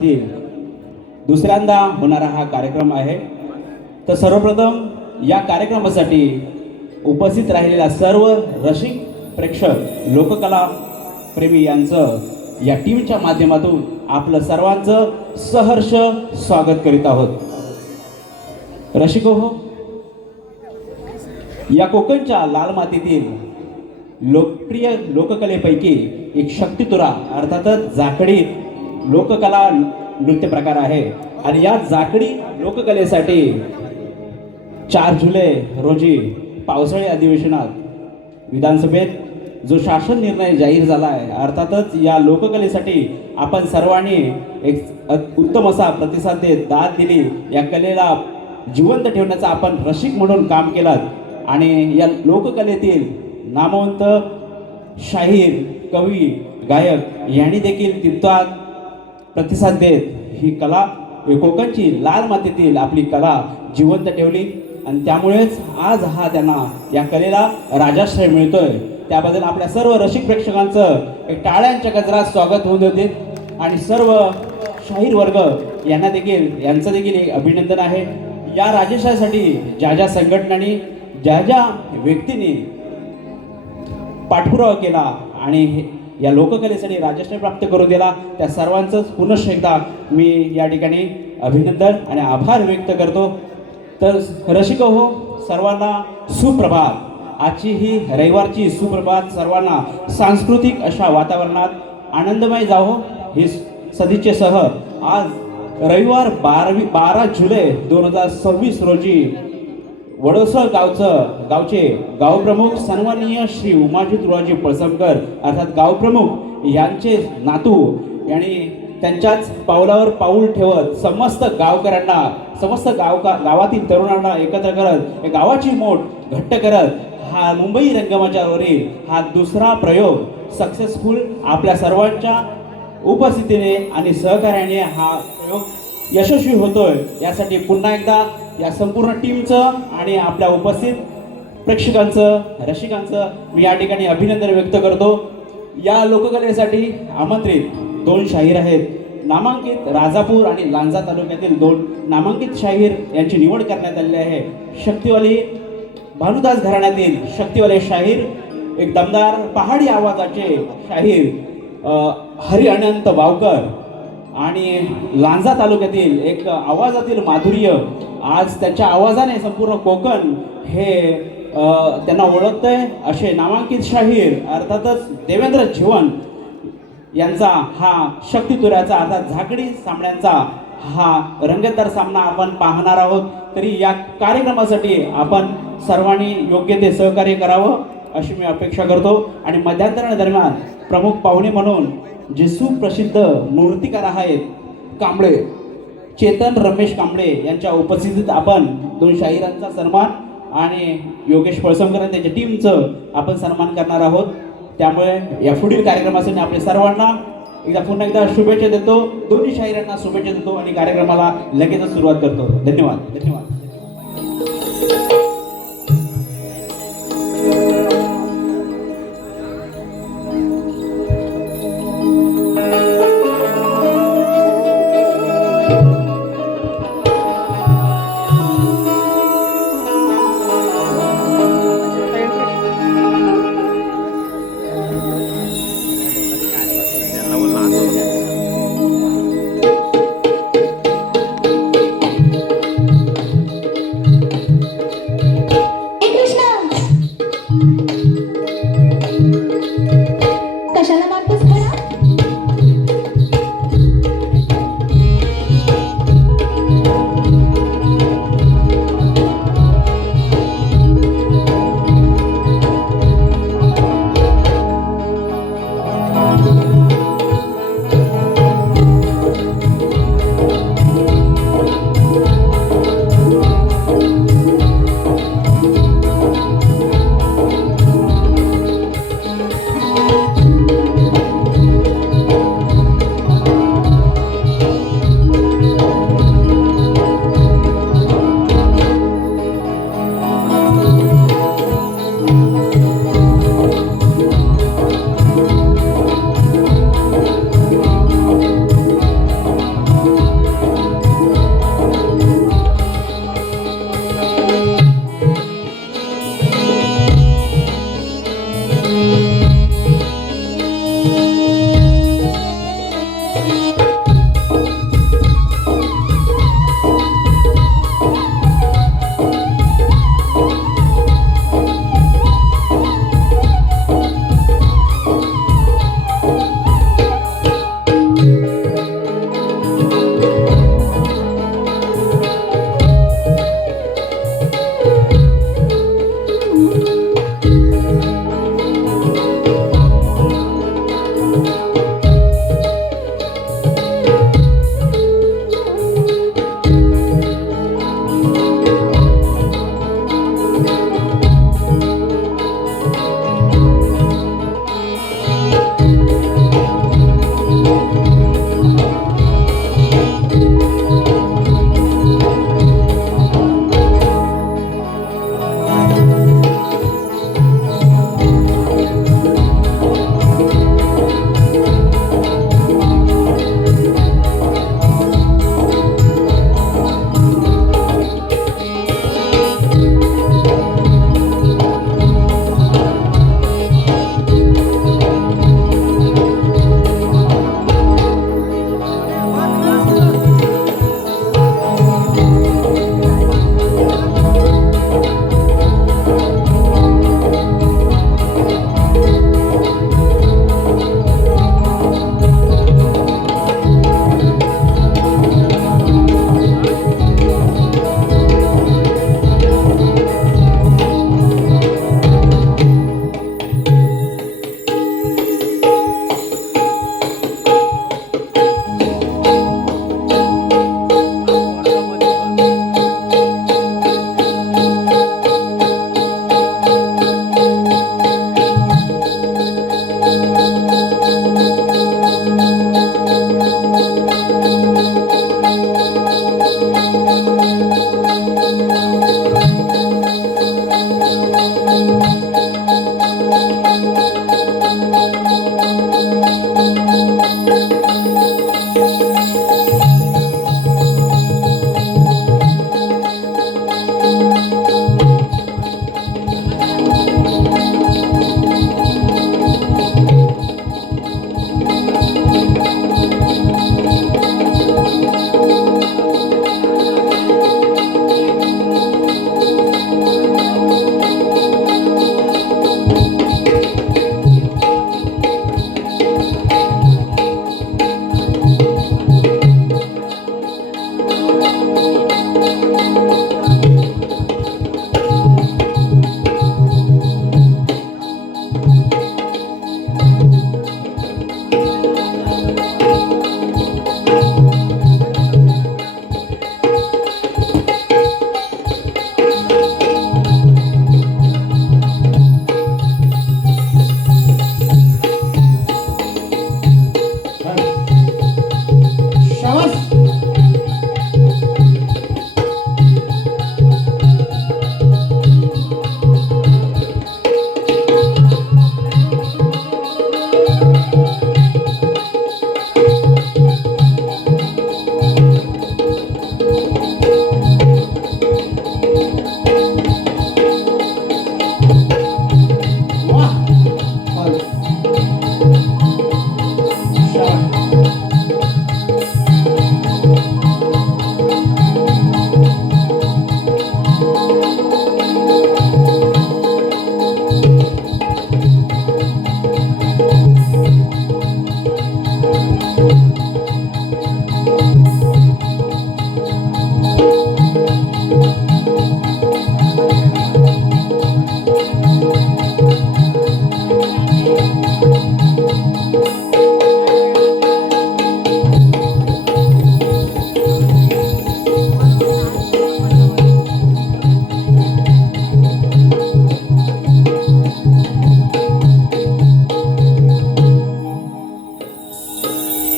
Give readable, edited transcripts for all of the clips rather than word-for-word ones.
दुसऱ्यांदा होणारा हा कार्यक्रम आहे। तर सर्वप्रथम या कार्यक्रमासाठी उपस्थित राहिलेल्या सर्व रसिक प्रेक्षक लोककला प्रेमी यांचं या टीमच्या माध्यमातून आपलं सर्वांचं सहर्ष स्वागत करीत आहोत। रसिको हो, या कोकणच्या लाल मातीतील लोकप्रिय लोककलेपैकी एक शक्तितुरा अर्थातच जाखडी लोककला नृत्य प्रकार आहे आणि या जाखडी लोककलेसाठी 4 जुलै रोजी पावसाळी अधिवेशनात विधानसभेत जो शासन निर्णय जाहीर झाला आहे, अर्थातच या लोककलेसाठी आपण सर्वांनी एक उत्तम असा प्रतिसाद देत दाद दिली, या कलेला जिवंत ठेवण्याचा आपण रसिक म्हणून काम केलं आणि या लोककलेतील नामवंत शाहीर, कवी, गायक यांनी देखील तितकाच प्रतिसाद देत ही कला कोकणची लाल मातीतील आपली कला जिवंत ठेवली आणि त्यामुळेच आज हा त्यांना या कलेला राजाश्रय मिळतोय। त्याबद्दल आपल्या सर्व रसिक प्रेक्षकांचं एक टाळ्यांच्या गजरात स्वागत होऊन देते आणि सर्व शाहीर वर्ग यांचं देखील एक अभिनंदन आहे। या राजश्रयासाठी ज्या ज्या संघटनांनी ज्या ज्या व्यक्तींनी पाठपुरावा केला आणि या लोककलेसाठी राजश्रय प्राप्त करून दिला, त्या सर्वांचंच पुनश्च एकदा मी या ठिकाणी अभिनंदन आणि आभार व्यक्त करतो। तर रसिको हो, सर्वांना सुप्रभात। आजची ही रविवारची सुप्रभात सर्वांना सांस्कृतिक अशा वातावरणात आनंदमय जावो ही सदिच्छेसह आज रविवार 12 जुलै 2026 रोजी वडोसर गावचे गावप्रमुख सन्माननीय श्री उमाजी तुळाजी पळसमकर अर्थात गावप्रमुख यांचे नातू यांनी त्यांच्याच पावलावर पाऊल ठेवत समस्त गावकऱ्यांना समस्त गावातील तरुणांना एकत्र करत गावाची मोठ घट्ट करत हा मुंबई रंगमंचावरील हा दुसरा प्रयोग सक्सेसफुल आपल्या सर्वांच्या उपस्थितीने आणि सहकार्याने हा प्रयोग यशस्वी होतोय। यासाठी पुन्हा एकदा या संपूर्ण टीमचं आणि आपल्या उपस्थित प्रेक्षकांचं रसिकांचं मी या ठिकाणी अभिनंदन व्यक्त करतो। या लोककलेसाठी आमंत्रित 2 शाहीर आहेत। नामांकित राजापूर आणि लांजा तालुक्यातील 2 नामांकित शाहीर यांची निवड करण्यात आलेली आहे। शक्तिवाली भानुदास घराण्यातील शक्तिवाले शाहीर, एक दमदार पहाडी आवाजाचे शाहीर हरी अनंत वावकर आणि लांजा तालुक्यातील एक आवाजातील माधुर्य, आज त्याच्या आवाजाने संपूर्ण कोकण हे त्यांना ओळखतंय असे नामांकित शाहीर अर्थातच देवेंद्र जीवन यांचा हा शक्तितुऱ्याचा अर्थात झाकडी सामन्यांचा हा रंगतदार सामना आपण पाहणार आहोत। तरी या कार्यक्रमासाठी आपण सर्वांनी योग्य ते सहकार्य करावं अशी मी अपेक्षा करतो आणि मध्यांतरादरम्यान प्रमुख पाहुणे म्हणून जे सुप्रसिद्ध मूर्तिकार आहेत कांबळे चेतन रमेश कांबळे यांच्या उपस्थितीत आपण 2 शाहिरांचा सन्मान आणि योगेश पळसमकर त्यांच्या टीमचं आपण सन्मान करणार आहोत। त्यामुळे या पुढील कार्यक्रमासाठी आपल्या सर्वांना पुन्हा एकदा शुभेच्छा देतो, दोन्ही शाहिरांना शुभेच्छा देतो आणि कार्यक्रमाला लगेचच सुरुवात करतो। धन्यवाद धन्यवाद।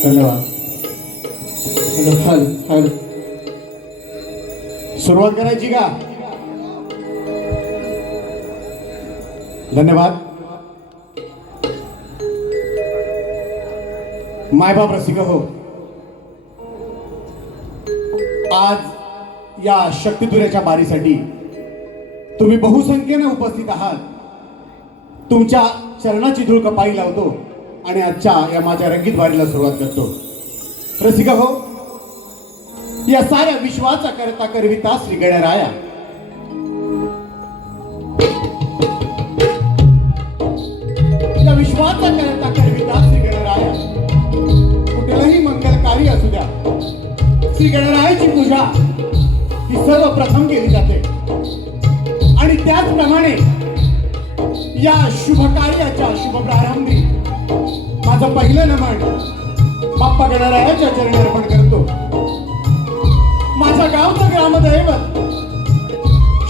धन्यवाद. हॅलो सुरुवात करायची का? धन्यवाद. मायबाप रसिक हो, आज या शक्तितुऱ्याच्या बारीसाठी तुम्ही बहुसंख्येने उपस्थित आहात. तुमच्या चरणाची धूळ कपाळी लावतो आणि आजच्या या माझ्या रंगीत वारीला सुरुवात करतो. रसिक हो, या साऱ्या विश्वाचा करता करविता श्री गणराया. या विश्वाचा करता करविता श्री गणराया. कुठलंही मंगल कार्य असू द्या, श्री गणरायाची पूजा ही सर्वप्रथम केली जाते. आणि त्याचप्रमाणे या शुभ कार्याच्या शुभ प्रारंभी माझं पहिलं नमन बाप्पा गणरायाच्या चरणी अर्पण करतो. माझ्या गावचं ग्रामदैवत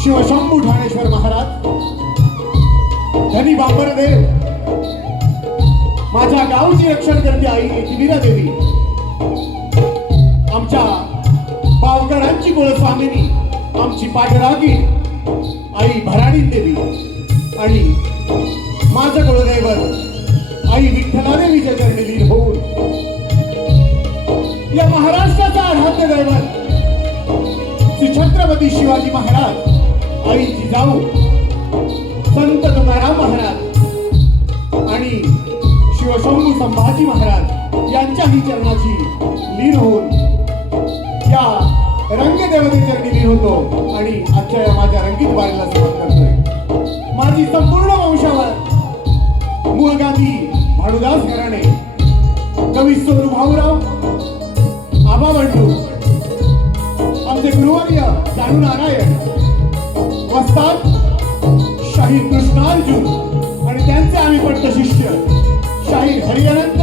शिवशंभू ठाणेश्वर महाराज, धनी बांबरदेव, माझ्या गावची रक्षण करते आई एकवीरा देवी, आमच्या बावकरांची कुलस्वामिनी, आमची पाठरागी आई भराडी देवी, आणि माझं कुलदैवत आई विठ्ठलादेवीच्या चरणी लीन होऊन या महाराष्ट्राचा आराध्य दैवत श्री छत्रपती शिवाजी महाराज, आई जिजाऊ संत तुकाराम महाराज आणि शिवशंभू संभाजी महाराज यांच्याही चरणाची लीन होऊन या रंगदेवते चरणी लीन होतो आणि आजच्या या माझ्या रंगीत वारीला सुरुवात करतोय. माझी संपूर्ण वंशावर मूळ गांधी भानुदास घराणे, कवी सोनू भाऊराव, आबा बंडू, आमचे गुरुवर्य जानू नारायण, वस्ताद शाहीर कृष्णार्जुन आणि त्यांचे आम्ही पट्ट शिष्य शाहीर हरिअनंत,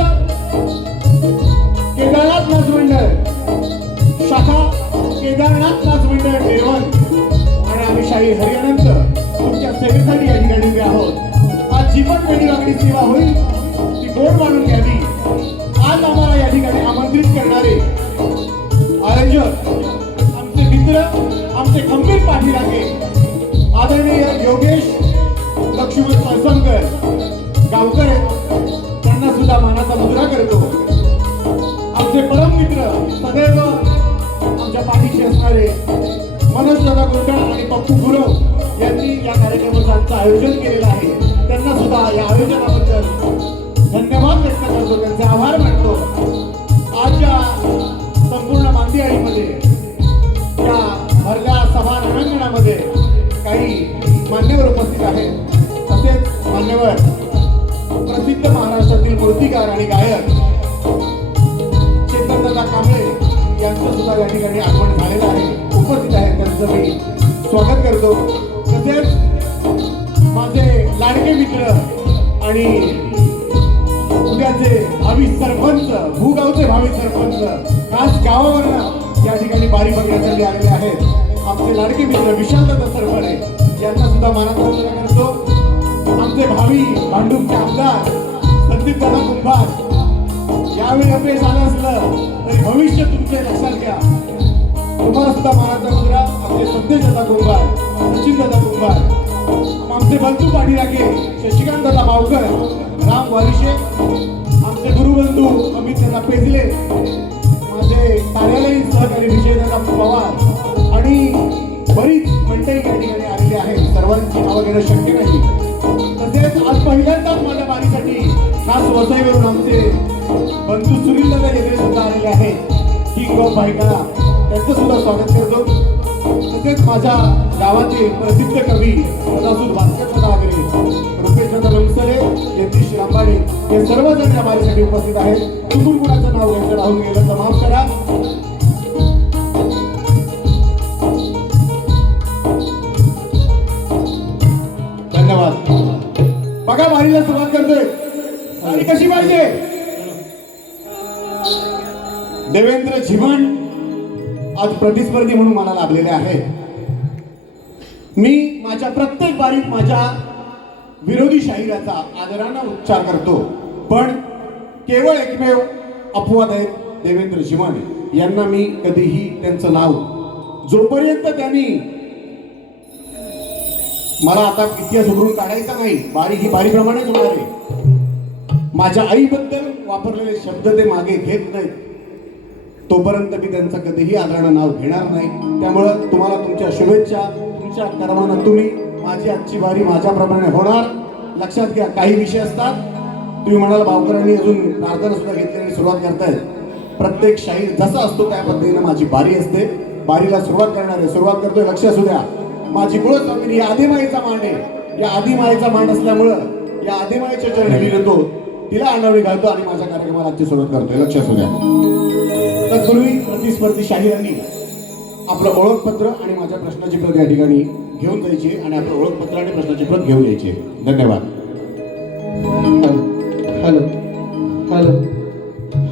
केदारनाथ नाच मंडळ शाखा केदारनाथ नाच मंडळ निर्वण आणि आम्ही शाहीर हरिअनंत तुमच्या सेवेसाठी या ठिकाणी उभे आहोत. आज जी पण वेळी लागणी सेवा होईल ती गोड मानून घ्यावी. आज आम्हाला या ठिकाणी आमंत्रित करणारे पाठीराखे आदरणीय योगेश लक्ष्मण कळसमकर गावकर आहेत. त्यांना सुद्धा मानाचा मुद्रा करतो. आमचे परम मित्र सदैव आमच्या पाठीशी असणारे मनोज दादा गोंडल आणि पप्पू गुरव यांनी या कार्यक्रमाचं आयोजन केलेलं आहे. त्यांना सुद्धा या आयोजनाबद्दल धन्यवाद व्यक्त करतो, त्यांचे आभार मानतो. आजच्या संपूर्ण मांदियाळीमध्ये या भरल्या सभा रणांगणामध्ये काही मान्यवर उपस्थित आहेत. तसेच मान्यवर प्रसिद्ध महाराष्ट्रातील मूर्तिकार आणि गायक चेतनदादा कांबळे यांचं सुद्धा या ठिकाणी आगमन झालेलं आहे, उपस्थित आहे. त्यांचं मी स्वागत करतो. तसेच माझे लाडके मित्र आणि उद्याचे भावी सरपंच, भूगावचे भावी सरपंच खास गावावरनं या ठिकाणी बारी बघण्यासाठी आलेले आहेत. आमचे लाडके मित्र विशालदादा सरपणे यांना सुद्धा मानाचा मुद्रा करतो. आमचे भावी भांडूपचे आमदार संदीप दादा कुंभार, यावेळी अपयश आलं असलं तरी भविष्य तुमचे लक्षात घ्या. तुम्हाला सुद्धा मानाचा मुद्रा. आमचे संदेश दादा कुंभार, सचिन दादा कुंभार, आमचे बंधू पाठीराखे शशिकांत दादा मावकर, राम वारिशे, आमचे गुरुबंधू अमित दादा पेजले, माझे कार्यालयीन सहकारी विजयदादा पवार आणि बरीच मंडळी या ठिकाणी आलेली आहे. सर्वांची नावं घेणं शक्य नाही. तसेच आज पहिल्यांदाच माझ्या बारीसाठी खास वसईवरून आमचे बंधू सुनील दादा येथे सुद्धा आलेले आहेत. किंग ऑफ बायका, त्यांचं सुद्धा स्वागत करतो. तसेच माझ्या गावाचे प्रसिद्ध कवी सदासूर भास्कर दादा वगैरे, रुपेश दादा लमसरे, जगदीश रांबाडे हे सर्वजण या बारीसाठी उपस्थित आहेत. चुकून कुणाचं नाव घ्यायचं राहून गेलं तर माफ करा. धन्यवाद. बघा वारीला सुरुवात करतोय. आणि कशी पाहिजे? देवेंद्र झिमण आज प्रतिस्पर्धी म्हणून मला लाभलेले आहे. मी माझ्या प्रत्येक बारीत माझ्या विरोधी शाहिराचा आदराने उच्चार करतो, पण केवळ एकमेव अपवाद आहेत देवेंद्र झिमण यांना मी कधीही त्यांचं नाव, जोपर्यंत त्यांनी मला आता इतिहास उघडून काढायचा नाही, बारी ही बारीप्रमाणेच होणार आहे. माझ्या आईबद्दल वापरलेले शब्द ते मागे घेत नाहीत, तोपर्यंत मी त्यांचं कधीही आदरानं नाव घेणार नाही. त्यामुळं तुम्हाला तुमच्या शुभेच्छा. तुमच्या कर्मानं तुम्ही माझी आजची बारी माझ्याप्रमाणे होणार. लक्षात घ्या, काही विषय असतात. तुम्ही म्हणाल भावकरांनी अजून प्रार्थना सुद्धा घेतली आणि सुरुवात करतायत. प्रत्येक शाहीर जसा असतो त्या पद्धतीने माझी बारी असते. बारीला सुरुवात करणार आहे. सुरुवात करतोय. लक्ष असू द्या. माझी कुळस्वामिनी ही आदिमाईचा मान आहे. या आदिमाईचा मान असल्यामुळं या आदिमाईच्या चरणी विरतो, तिला आंडवणी घालतो आणि माझ्या कार्यक्रमाला आजची सुरुवात करतोय. लक्ष असू द्या. तत्पूर्वी प्रतिस्पर्धी शाहिरांनी आपलं ओळखपत्र आणि माझ्या प्रश्नाची प्रत या ठिकाणी घेऊन जायची आणि आपलं ओळखपत्र आणि प्रश्नाची प्रत घेऊन यायची. धन्यवाद. Hello hello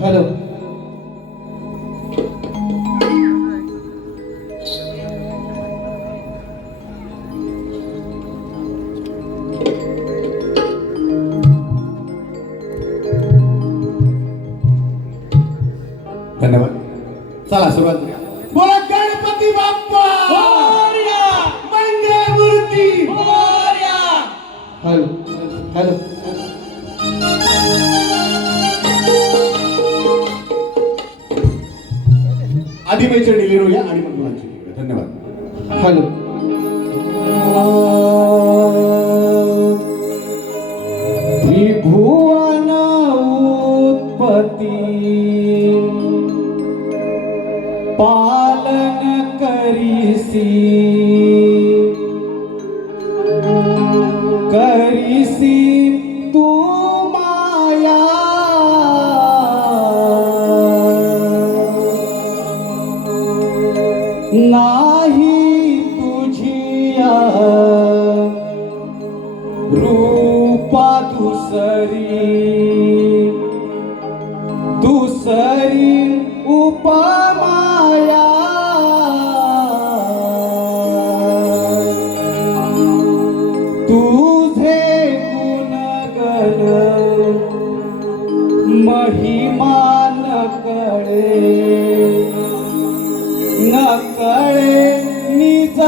hello. धन्यवाद. चला सुरुवात करूया. बोला गणपती बाप्पा मोरया, मंगळमूर्ती मोरया. Hello hello. आदिमाईच्या डिलिव्हरी होऊया आणि मग मुलांची डिलिव्हरी. धन्यवाद. हॅलो. त्रिभुवन उत्पत्ती पालन करिसी तू माया. नाही तुझिया रूपा दुसरी उपमाया. तुझे गुणगण महिमा न कळे निज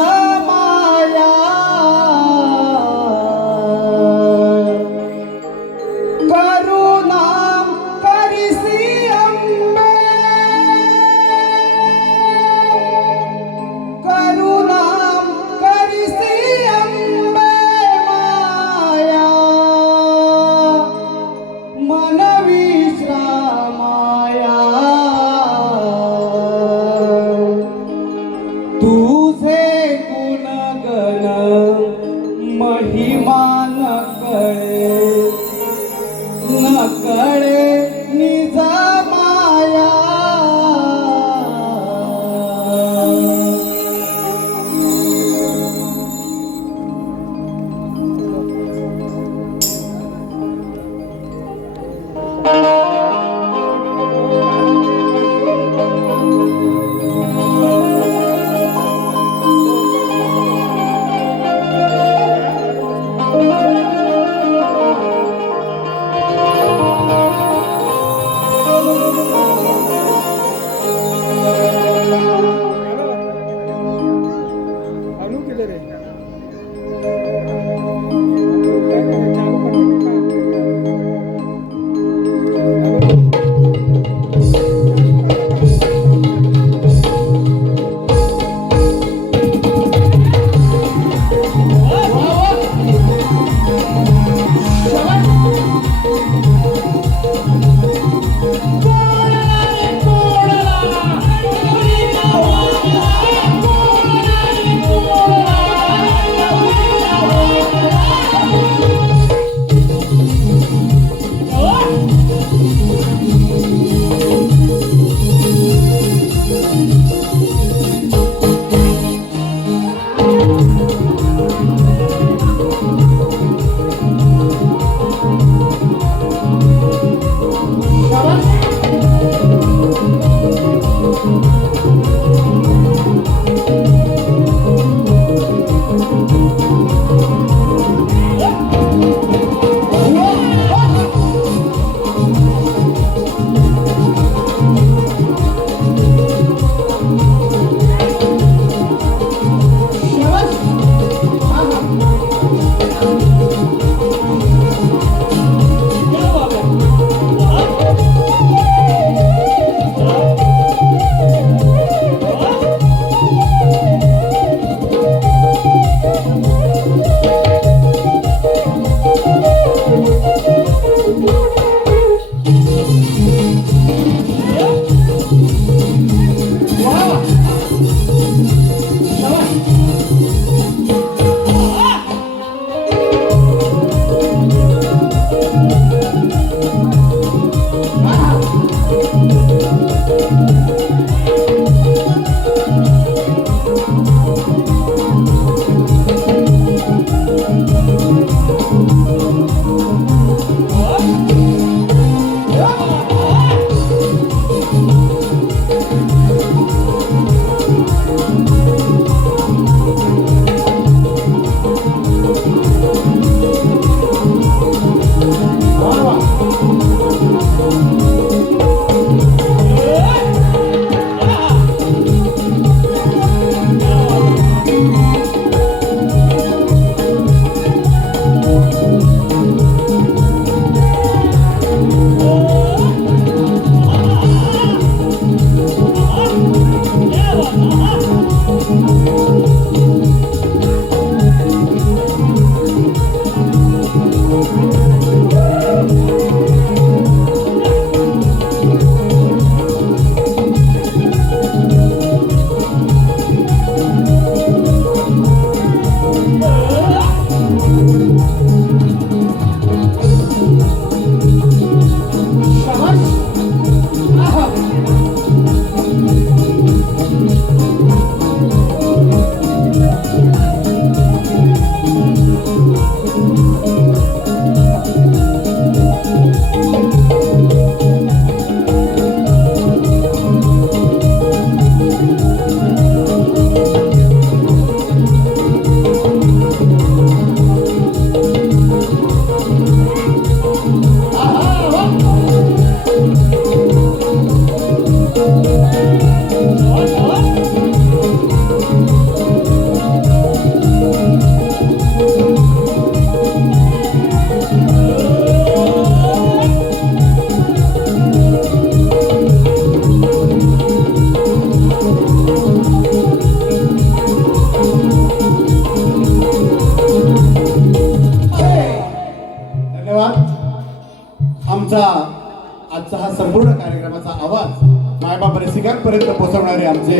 आवाज मायबाप रसिकांपर्यंत पोहोचवणारे आमचे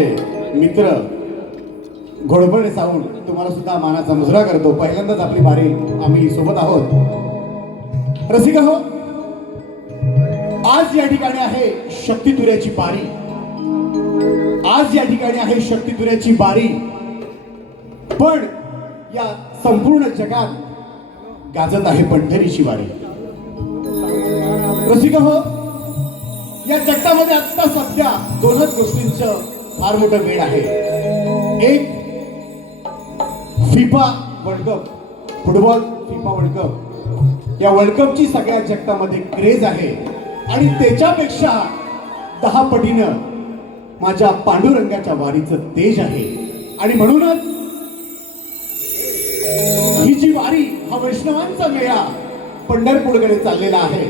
मित्र घोडबळे साऊंड तुम्हाला सुद्धा मानाचा मुजरा करतो. पहिल्यांदाच आपली बारी आम्ही सोबत आहोत. रसिका हो, आज या ठिकाणी आहे शक्ती तुऱ्याची बारी. आज या ठिकाणी आहे शक्ती तुऱ्याची बारी. पण या संपूर्ण जगात गाजत आहे पंढरीची वारी. रसिका हो, या जगतामध्ये आता सध्या दोनच गोष्टींचं फार मोठं वेळ आहे. एक FIFA world cup, football FIFA world cup. या वर्ल्ड कपची सगळ्या जगतामध्ये क्रेज आहे आणि त्याच्यापेक्षा 10 पटीनं माझ्या पांडुरंगाच्या वारीचं तेज आहे. आणि म्हणूनच ही जी वारी, हा वैष्णवांचा मेळा पंढरपूरकडे चाललेला आहे.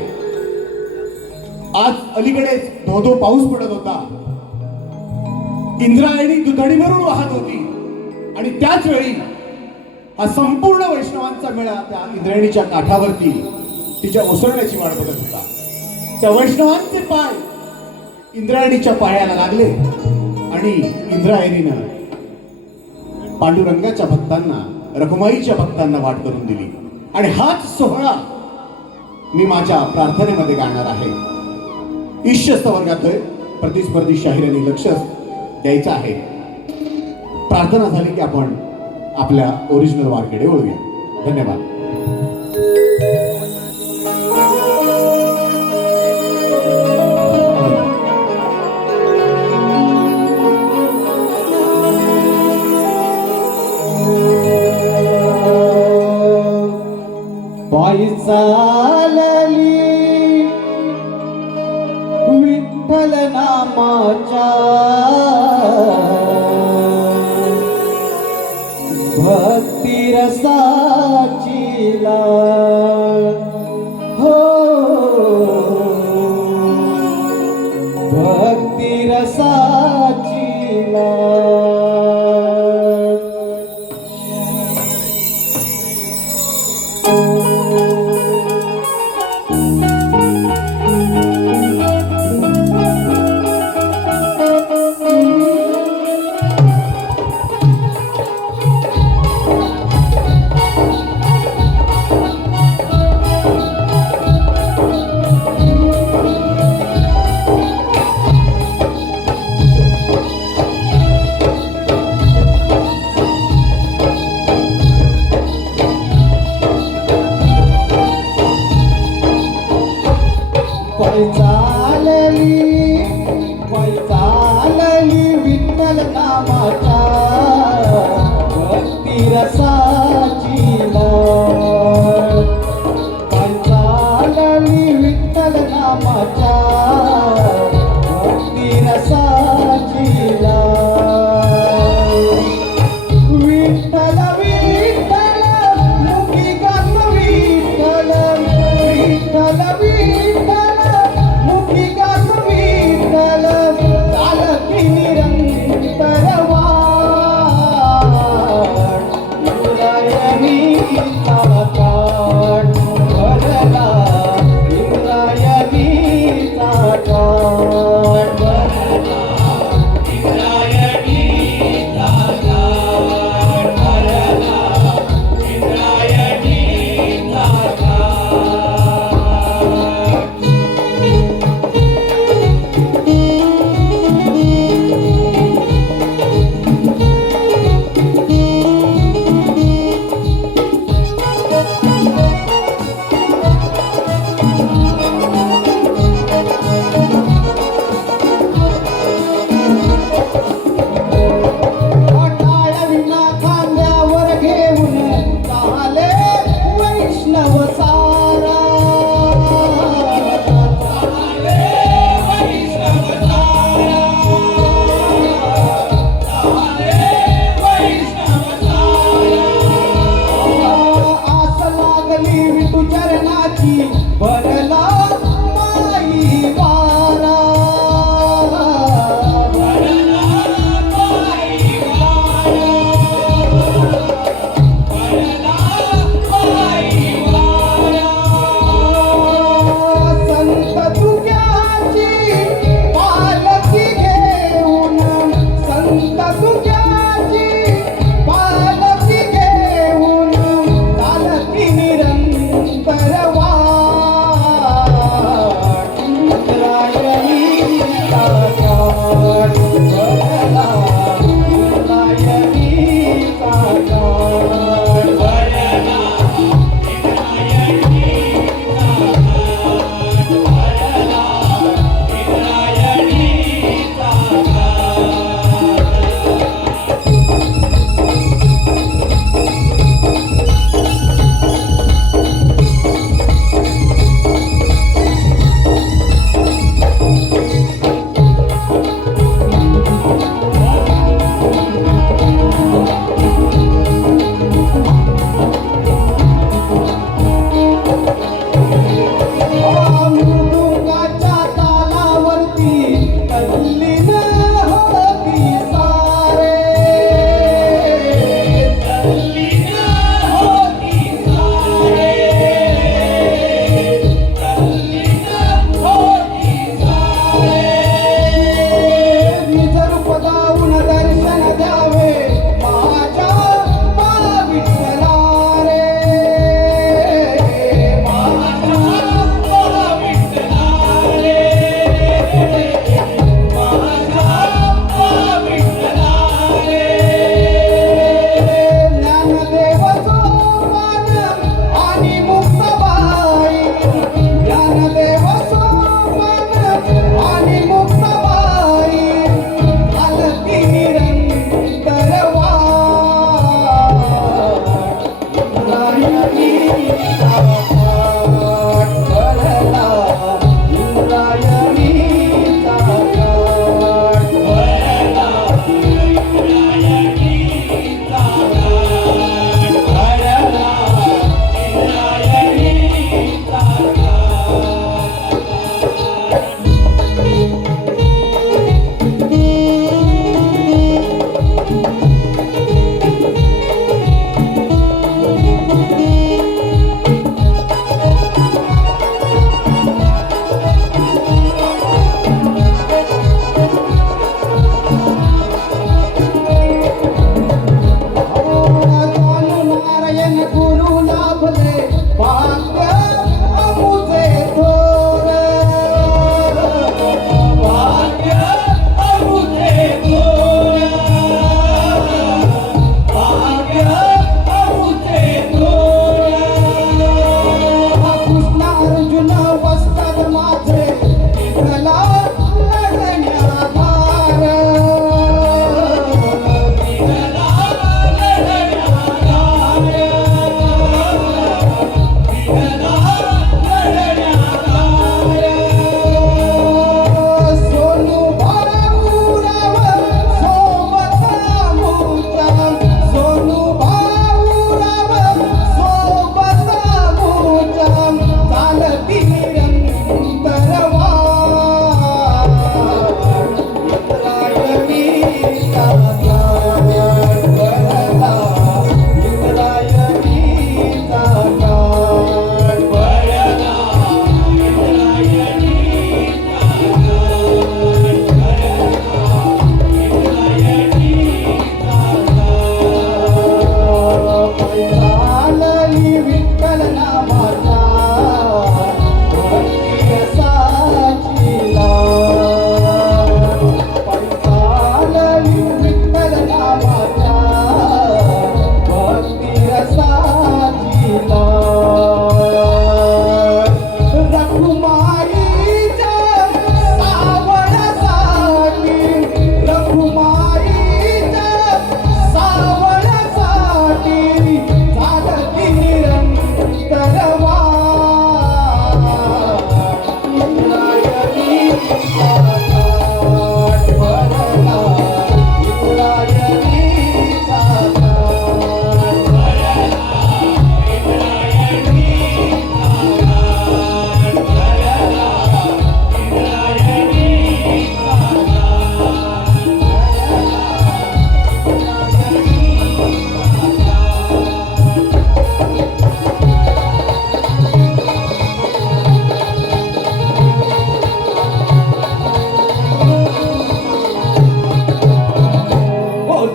आज अलीकडेच धोधो पाऊस पडत होता. इंद्रायणी दुधडीवरून वाहत होती आणि त्याच वेळी हा संपूर्ण वैष्णवांचा मेळा त्या इंद्रायणीच्या काठावरती तिच्या ओसरण्याची वाट बघत होता. त्या वैष्णवांचे पाय इंद्रायणीच्या पायाला लागले आणि इंद्रायणीनं पांडुरंगाच्या भक्तांना, रखुमाईच्या भक्तांना वाट करून दिली. आणि हाच सोहळा मी माझ्या प्रार्थनेमध्ये गाणार आहे. ईश्यस्त वर्गातोय प्रतिस्पर्धी शाहिरांनी लक्ष द्यायचं आहे. प्रार्थना झाली की आपण आपल्या ओरिजिनल वारकडे वळूया. धन्यवाद. पायी चालली विठ्ठल नामाच्या भक्ती रसाची लाट हो, भक्ती रसाची लाट.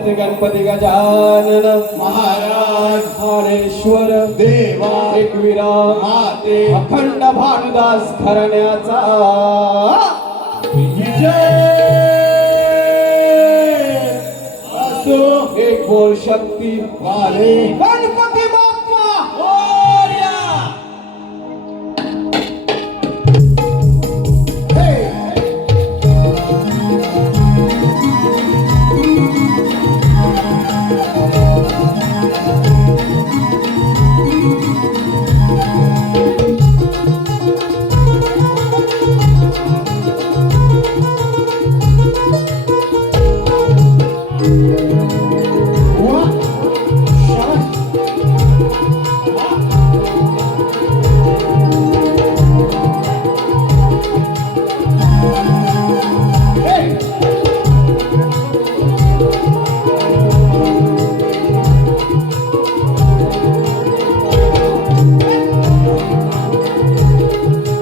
श्री गणपती गजानन महाराज हरेश्वर देवा एकविरा माते अखंड भानुदास घराण्याचा विजय असो एक बोल शक्ती वाले गणपती बाप्पा मोरया. हे वा शाबास.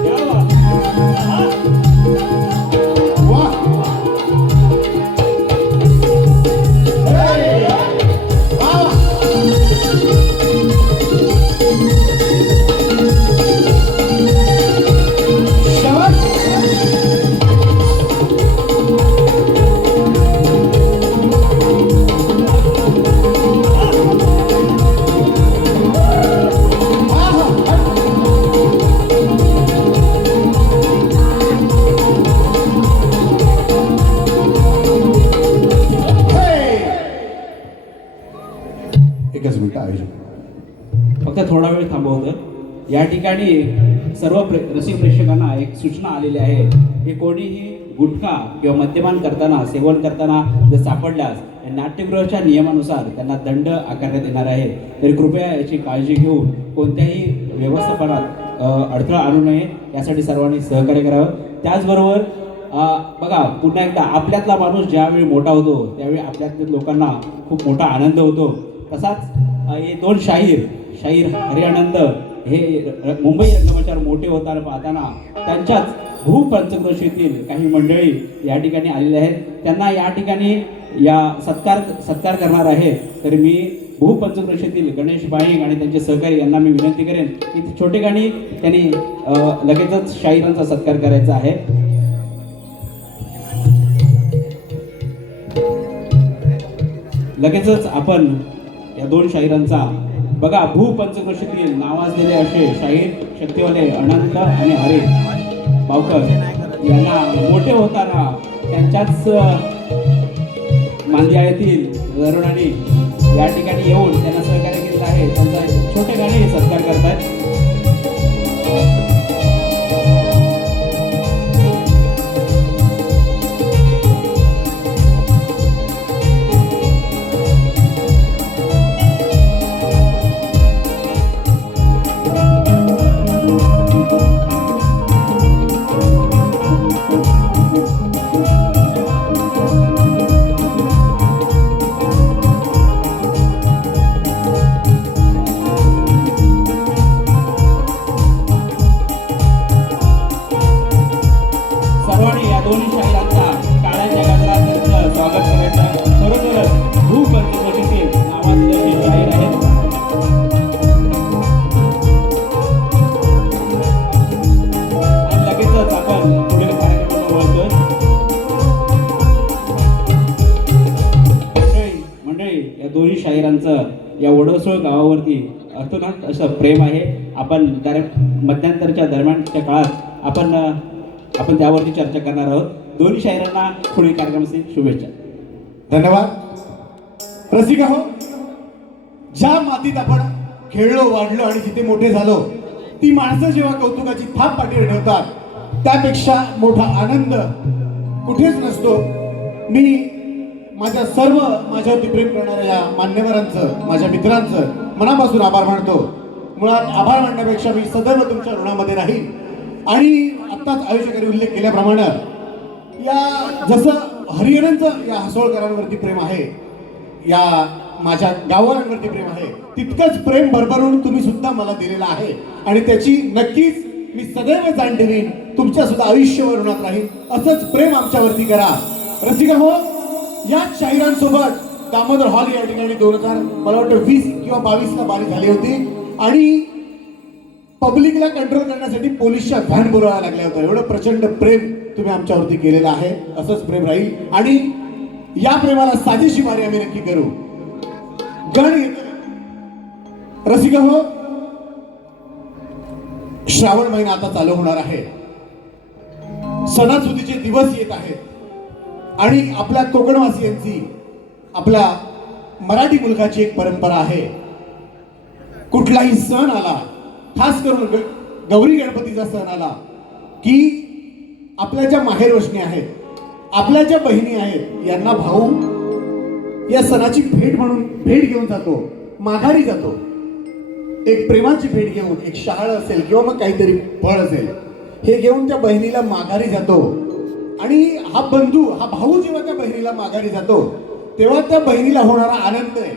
हे वा हे वा शाबास. एकच मिनिट आयोजक फक्त थोडा वेळ थांबवतं. या ठिकाणी सर्व रसिक प्रेक्षकांना एक सूचना आलेली आहे की कोणीही गुटखा किंवा मद्यपान करताना सेवन करताना जर सापडल्यास नाट्यगृहाच्या नियमानुसार त्यांना दंड आकारण्यात येणार आहे. तरी कृपया याची काळजी घेऊन कोणत्याही व्यवस्थापनात अडथळा आणू नये यासाठी सर्वांनी सहकार्य करावं. त्याचबरोबर बघा, पुन्हा एकदा आपल्यातला माणूस ज्यावेळी मोठा होतो त्यावेळी आपल्यातल्या लोकांना खूप मोठा आनंद होतो. तसाच हे दोन शाहीर हरिआनंद हे मुंबई रंगमंचावर मोठे होताना पाहताना त्यांच्याच भूपंचक्रोशीतील काही मंडळी या ठिकाणी आलेले आहेत. त्यांना या ठिकाणी या सत्कार करणार आहे. तर मी भूपंचक्रोशीतील गणेश बाईक आणि त्यांचे सहकारी यांना मी विनंती करेन की छोटेखानी त्यांनी लगेचच शाहिरांचा सत्कार करायचा आहे. लगेचच आपण या दोन शाहिरांचा बघा, भूपंचक्रोशीतील नावाजलेले असे शाहीर शक्तिवाले अनंत आणि हरे बावकर यांना मोठे होताना त्यांच्याच मांदियाळीतील तरुणांनी या ठिकाणी येऊन त्यांना सहकार्य केलेलं आहे. त्यांचा छोटे गाणे सत्कार करतात. सर्वांनी या दोन्ही शाहिरांचा टाळ्यांच्या गजरात त्यांचं स्वागत करायचं. खरोखरच भूपंचक्रोशीतील नावाजलेले शाहीर आहेत. आणि लगेचच आपण पुढील कार्यक्रमाला वळतोय. मंडळी, या दोन्ही शाहिरांचं या वडोसोळ गावावरती अतोनात असं प्रेम आहे. आपण मध्यंतरच्या दरम्यानच्या काळात आपण त्यावरती चर्चा करणार आहोत. दोन्ही शाहिरांना पुढील कार्यक्रमासाठी शुभेच्छा. धन्यवाद. रसिका हो, ज्या मातीत आपण खेळलो वाढलो आणि जिथे मोठे झालो ती माणसं जेव्हा कौतुकाची थाप पाठीवर ठेवतात त्यापेक्षा मोठा आनंद कुठेच नसतो. मी माझ्यावरती प्रेम करणाऱ्या या मान्यवरांचं, माझ्या मित्रांचं मनापासून आभार मानतो. मुळात आभार मानण्यापेक्षा मी सदैव तुमच्या ऋणामध्ये राहील. आणि आत्ताच आयोजकांनी उल्लेख केल्याप्रमाणे या जसं हरिहरांचं या हसोळकरांवरती प्रेम आहे, या माझ्या गाववाल्यांवरती प्रेम आहे, तितकंच प्रेम भरभरून तुम्ही सुद्धा मला दिलेलं आहे. आणि त्याची नक्कीच मी सदैव जाण ठेवीन. तुमच्या सुद्धा आयुष्यभर ऋणात राहील. असंच प्रेम आमच्यावरती करा. रसिका हो, या शाहिरांसोबत दामोदर हॉल या ठिकाणी 2000 मला वाटतं 20 किंवा 22ला बारी झाली होती आणि पब्लिकला कंट्रोल करण्यासाठी पोलिसच्या व्हॅन बोलवायला लागल्या होत्या. एवढं प्रचंड प्रेम तुम्ही आमच्यावरती केलेलं आहे. असंच प्रेम राहील आणि या प्रेमाला साजेशी बारी आम्ही नक्की करू. गण रसिक हो, श्रावण महिना आता चालू होणार आहे. सणासुदीचे दिवस येत आहेत आणि आपल्या कोकणवासियांची, आपल्या मराठी मुलकाची एक परंपरा आहे. कुठलाही सण आला, खास करून गौरी गणपतीचा सण आला की आपल्या ज्या माहेरवशणी आहेत, आपल्या ज्या बहिणी आहेत, यांना भाऊ या सणाची भेट म्हणून भेट घेऊन जातो, माघारी जातो. एक प्रेमाची भेट घेऊन, एक शहाळ असेल किंवा मग काहीतरी फळ असेल, हे घेऊन त्या बहिणीला माघारी जातो. आणि हा बंधू, हा भाऊ जेव्हा त्या बहिणीला माघारी जातो तेव्हा त्या बहिणीला होणारा आनंद आहे,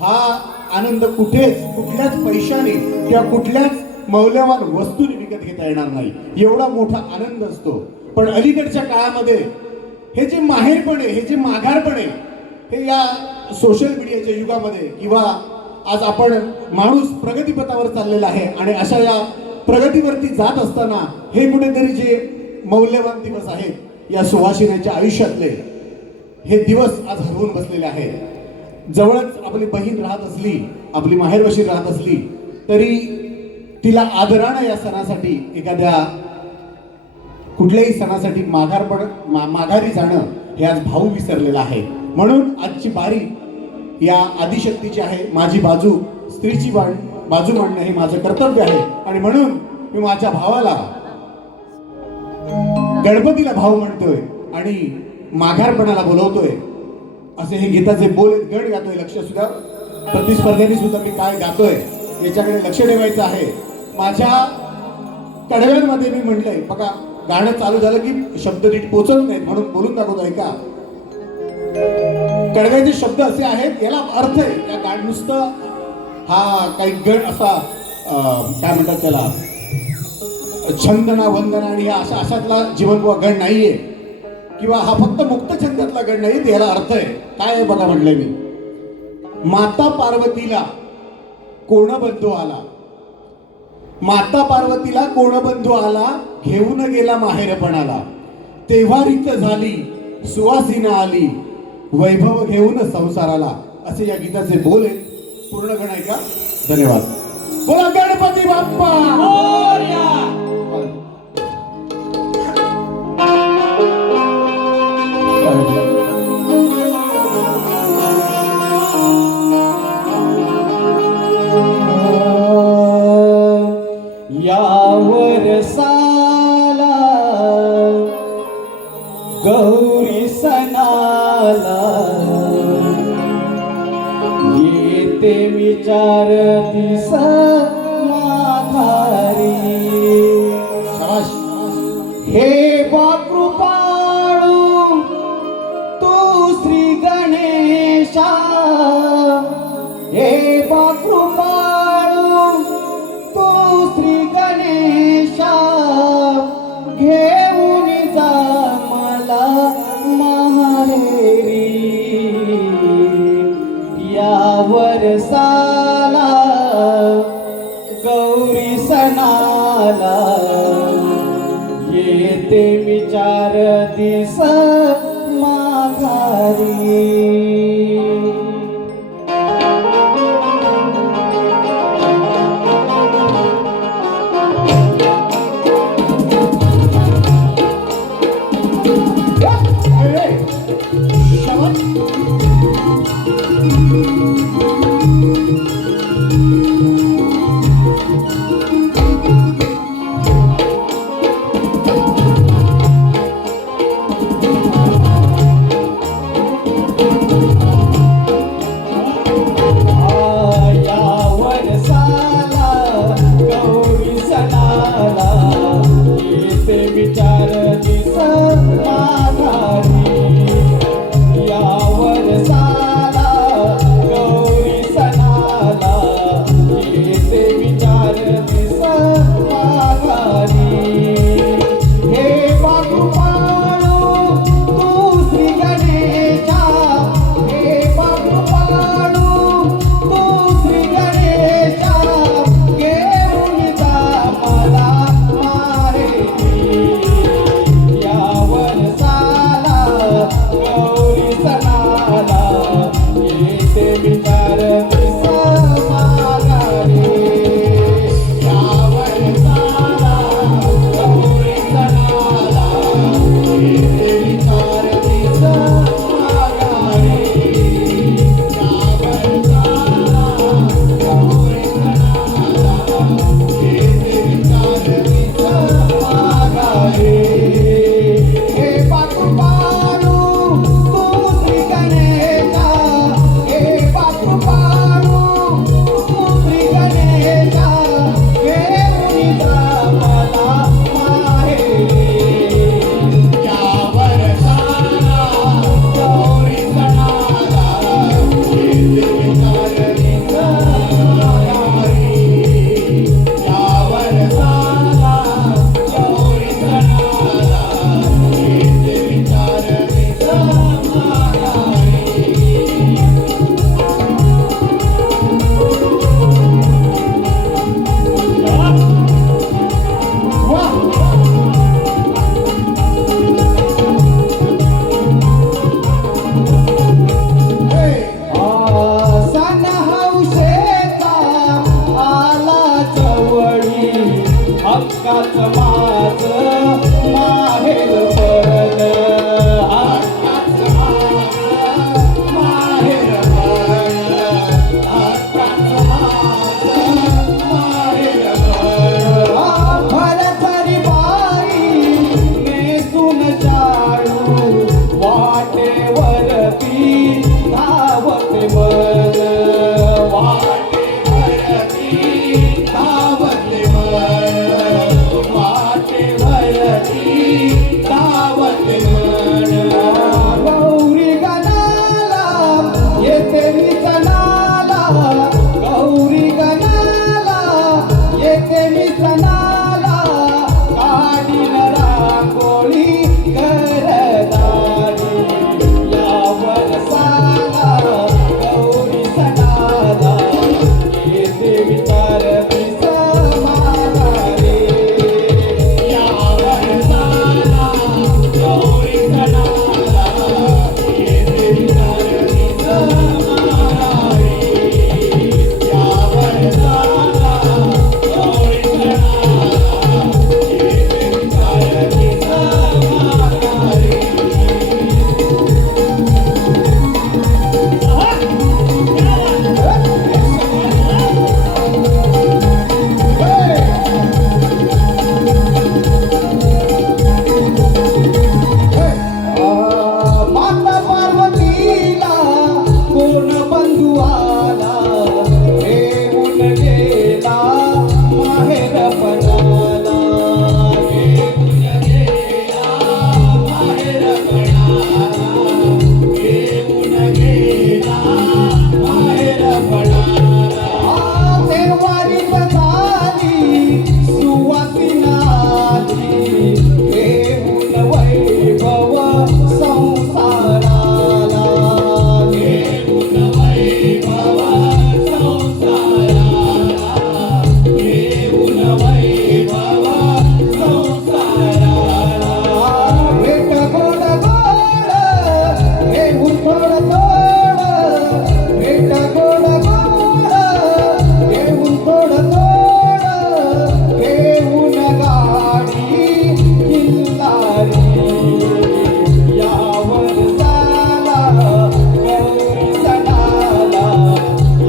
हा आनंद कुठल्याच पैशाने किंवा कुठल्याच मौल्यवान वस्तूने विकत घेता येणार नाही. एवढा मोठा आनंद असतो. पण अलीकडच्या काळामध्ये हे जे माहेरपण आहे, हे जे माघारपण आहे, हे या सोशल मीडियाच्या युगामध्ये किंवा आज आपण माणूस प्रगतीपथावर चाललेला आहे आणि अशा या प्रगतीवरती जात असताना हे कुठेतरी जे मौल्यवान दिवस आहेत या सुवासिनीच्या आयुष्यातले, हे दिवस आज हरवून बसलेले आहेत. जवळच आपली बहीण राहत असली, आपली माहेरवशी राहत असली तरी तिला आदरानं या सणासाठी, एखाद्या कुठल्याही सणासाठी माघारी जाणं हे आज भाऊ विसरलेलं आहे. म्हणून आजची बारी या आदिशक्तीची आहे. माझी बाजू, स्त्रीची बाजू मांडणं हे माझं कर्तव्य आहे आणि म्हणून मी माझ्या भावाला, गणपतीला भाऊ म्हणतोय आणि माघारपणाला बोलवतोय. असे हे गीताचे बोल गण गातोय. लक्ष सुद्धा प्रतिस्पर्ध्यांनी सुद्धा मी काय गातोय याच्याकडे लक्ष ठेवायचं आहे. माझ्या कडव्यांमध्ये मी म्हटलंय बघा, गाणं चालू झालं की शब्द नीट पोचत नाहीत म्हणून बोलून दाखवतोय का. कडव्याचे शब्द असे आहेत, याला अर्थ आहे. या गाणं नुसतं हा काही गण असा काय म्हणतात त्याला, छंदना वंदना आणि अशातला जीवनबुवा गण नाहीये किंवा हा फक्त मुक्त छंदातला गण नाही. याला अर्थ आहे. काय आहे बघा, म्हटलंय मी, माता पार्वतीला कोण बंधू आला, माता पार्वतीला कोण बंधू आला, घेऊन गेला माहेरपणाला, तेव्हा रीत झाली सुवासिना आली, वैभव घेऊन संसाराला. असे या गीताचे बोल आहेत. पूर्ण गण आहे का? धन्यवाद. बोला गणपती बाप्पा. यावर साला गौरी सणाला येते विचार दिस माघारी. शाबाश. हे कृपाळू तू श्री गणेशा, हे कृपाळू तू श्री गणेशा, घेऊन जा मला माहेरी. यावर साला गौरी सणाला येते विचार दिस माघारी. गेला बाहेर पडाला देवारीत झाली सुवासिना आली घेऊन वैभव संसाराला घेऊन वैभव संसाराला घेऊन वैभव संसाराला भेट गोड गोड घेऊन थोडं थोडं भेट गोड गोड घेऊन थोडं थोडं घेऊन गाडी किल्लारी यावर साला गौरी सणाला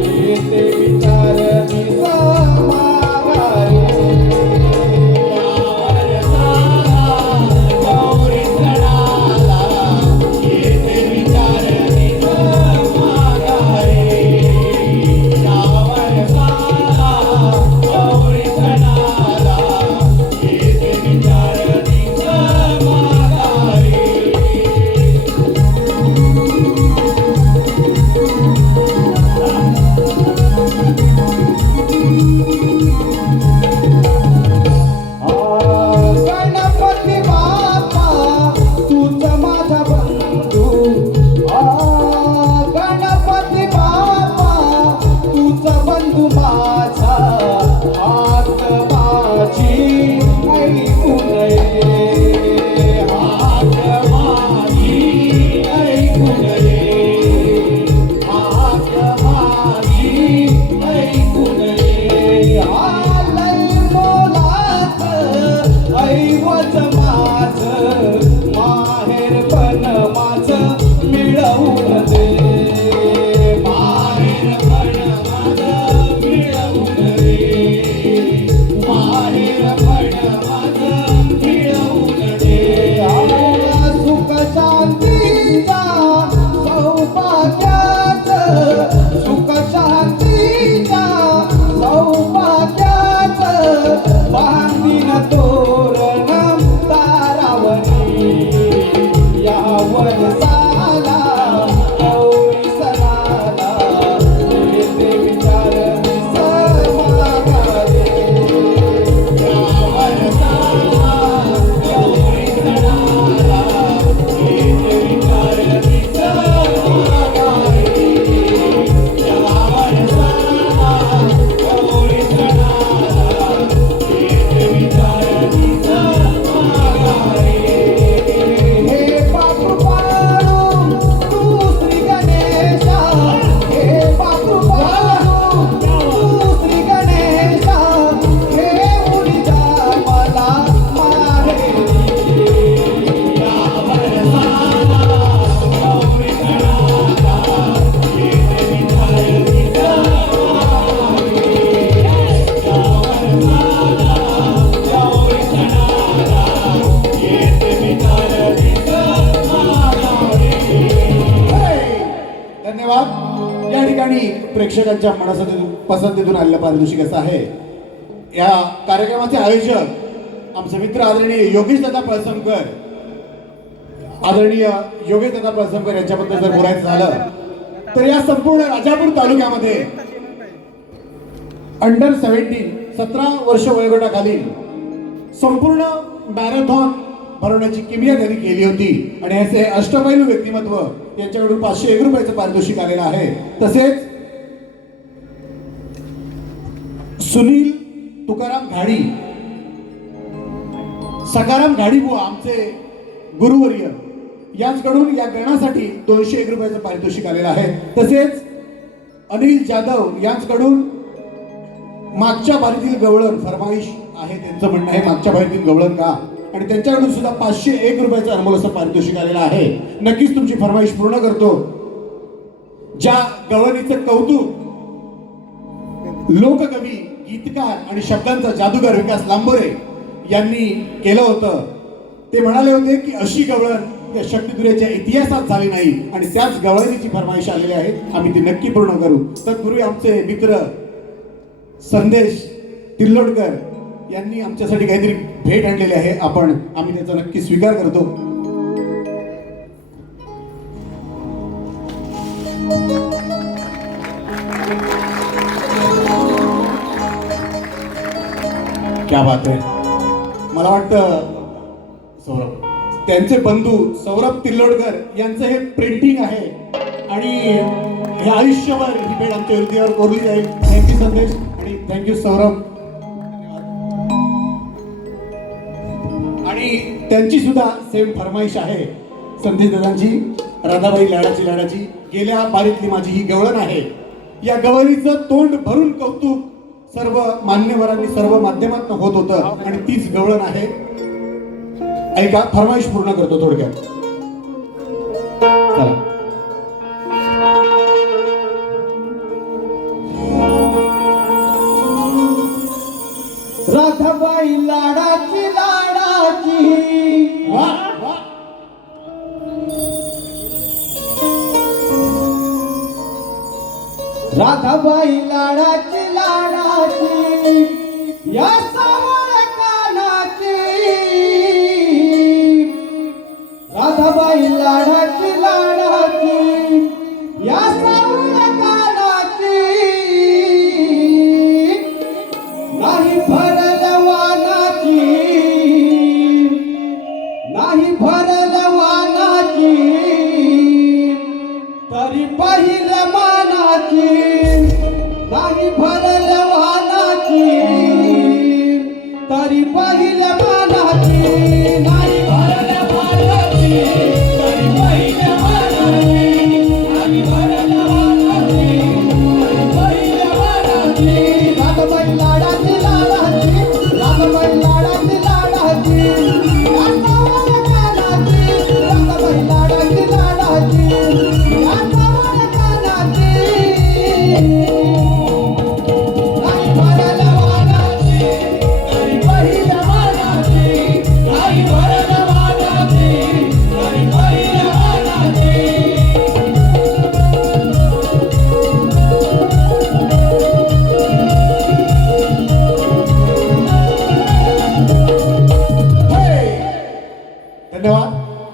येते विचार दिसा माघारी गौरी सणाला येते विचार निज माघारी यावर साला गौरी सणाला येते विचार निज माघारी गणपती बाप्पा तूच माझा बंधू गणपती बाप्पा तूच बंधू माझा हात माझी ऐकू नये हात माझी ऐकू नये हात माझी ऐकू नये आलय मोलात ऐवज माझ माहेर पण माझ मिळवून दे माहेर पण माझं मिळवून दे माहेर पण माझं मिळवून दे सुख शांतीचा सौभाग्याच सुख शांतीचा सौभाग्याच बांधीन तोरण तारावरी यावर साला गौरी सणाला येते विचार समाधानी यावर साला गौरी सणाला येते विचार निज माघारी यावर साला गौरी सणाला येते विचार निज माघारी हे बापू पाडू तू श्री गणेशा हे बापू पाडू तू श्री गणेशा हे उडी जा मला माहेरी यावर साला गौरी सणाला येते विचार निज माघारी यावर साला गौरी सणाला येते विचार निज माघारी धन्यवाद. या ठिकाणी प्रेक्षकांच्या पसंतीतून आलेलं पारितोषिक असं आहे. या कार्यक्रमाचे आयोजक आमचे मित्र आदरणीय योगेश दादा पळसमकर यांच्याबद्दल जर बोलायचं झालं तर या संपूर्ण राजापूर तालुक्यामध्ये अंडर 17 वर्ष वयोगटाखालील संपूर्ण मॅरेथॉन भरवण्याची किमया त्यांनी केली होती आणि असे अष्टपैलू व्यक्तिमत्व यांच्याकडून 501 रुपयाचं पारितोषिक आलेलं आहे. तसेच सुनील तुकाराम घाडी सकाराम घाडी बुवा आमचे गुरुवर्य यांच्याकडून या गणासाठी 201 रुपयाचं पारितोषिक आलेलं आहे. तसेच अनिल जाधव यांच्याकडून मागच्या बारीतील गवळण फरमाईश आहे, त्यांचं म्हणणं आहे मागच्या बारीतील गवळण का, आणि त्यांच्याकडून सुद्धा 501 रुपयाचं अनमोल असं पारितोषिक आलेलं आहे. नक्कीच तुमची फरमाईश पूर्ण करतो. ज्या गवळणीचं कौतुक लोककवी, गीतकार आणि शब्दांचा जादूगार विकास लांबोरे यांनी केलं होतं. ते म्हणाले होते की अशी गवळण या शक्तिदुर्याच्या इतिहासात झाली नाही आणि त्याच गवळणीची फरमाईश आलेली आहे. आम्ही ती नक्की पूर्ण करू. तत्पूर्वी आमचे मित्र संदेश तिल्लोडकर यांनी आमच्यासाठी काहीतरी भेट आणलेली आहे. आम्ही त्याचा नक्की स्वीकार करतो. क्या बात आहे. मला वाटतं सौरभ त्यांचे बंधू सौरभ तिल्लोडकर यांचं हे प्रिंटिंग आहे आणि हे आयुष्यभर ही भेट आमच्या हृदयावर कोरली जाईल. थँक्यू संदेश आणि थँक्यू सौरभ. आणि त्यांची सुद्धा सेम फरमाईश आहे संदेश दादांची. राधाबाई लाडाची गेल्या बारीतली माझी ही गवळण आहे. या गवळीचं तोंड भरून कौतुक सर्व मान्यवरांनी सर्व माध्यमातून होत होतं आणि तीच गवळण आहे. ऐका, फरमाईश पूर्ण करतो थोडक्यात. चला. राधाबाई लाडाची वा, वा. राधाबाई लाडाची या सावळ्या कानाची. राधाबाई लाडाची या सावळ्या कानाची. नाही भरल वानाची, नाही भरल वानाची, तरी पहिलं मानाची. नाही भरल वानाची, तरी पहिलं मानाची. नाही भरल वानाची, तरी पहिलं मानाची. नाही भरल वानाची, तरी पहिलं मानाची. राधाबाई लाडाची राधाबाई लाडाची या सावळ्या कानाची. राधाबाई लाडाची या सावळ्या कानाची. नाही भरल वानाची, तरी पहिलं मानाची. नाही भरल वानाची, तरी पहिलं मानाची. धन्यवाद.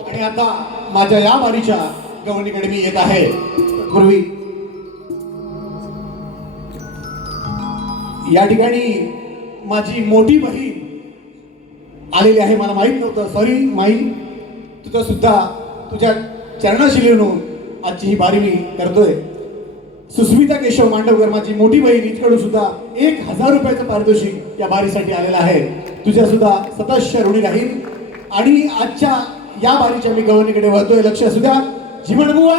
आणि आता माझ्या या बारीच्या गवणीकडे मी येत आहे. पूर्वी या ठिकाणी माझी मोठी बहीण आलेली आहे. मला माहित नव्हतं. सॉरी माई, तुझं सुद्धा तुझ्या चरणाशी लिहून आजची ही बारी मी करतोय. सुस्मिता केशव मांडवकर माझी मोठी बहीण, हिच्याकडून सुद्धा 1000 रुपयाचं पारितोषिक या बारीसाठी आलेलं आहे. तुझ्या सुद्धा सतश्य ऋणी राहील. आणि आजच्या या बारीच्या मी गवणीकडे वळतोय. लक्ष असू द्या. जिमणबुवा,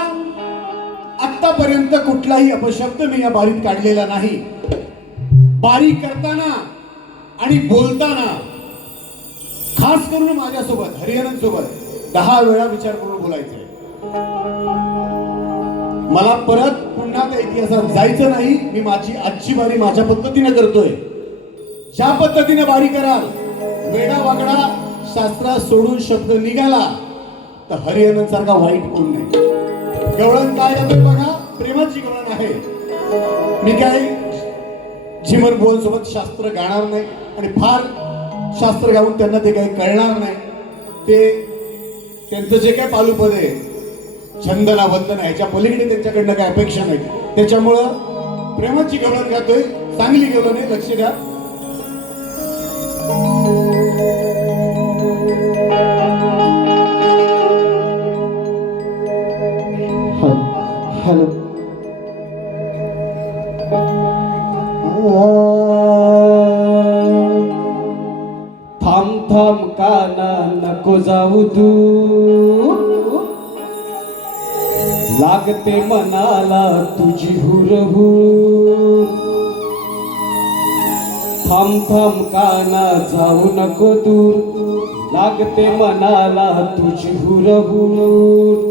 आतापर्यंत कुठलाही अपशब्द मी या बारीत काढलेला नाही. बारी करताना आणि बोलताना खास करून माझ्यासोबत हरिहरांसोबत 10 वेळा विचार करून बोलायचंय. मला परत पुन्हा त्या इतिहासात जायचं नाही. मी माझी आजची बारी माझ्या पद्धतीने करतोय. ज्या पद्धतीने बारी कराल, वेडा वागडा शास्त्रा सोडून शब्द निघाला तर हरिहरन सारखा वाईट कोण नाही. गवळण काय आहे बघा, प्रेमाची गवळण आहे. मी काय झिमर बोलसोबत शास्त्र गाणार नाही आणि फार शास्त्र गाऊन त्यांना ते काही कळणार नाही. ते त्यांचं जे काय पालुपद आहे, छंदना वंदन, ह्याच्या पलीकडे त्यांच्याकडनं काय अपेक्षा नाही. त्याच्यामुळं प्रेमाची गवळण गातोय. चांगली गवळण आहे, लक्ष द्या. हॅलो. थांब थांब काना नको जाऊ दूर. लागते मनाला तुझी हुरहुर. थांब थांब काना जाऊ नको दूर. लागते मनाला तुझी हुरहुर.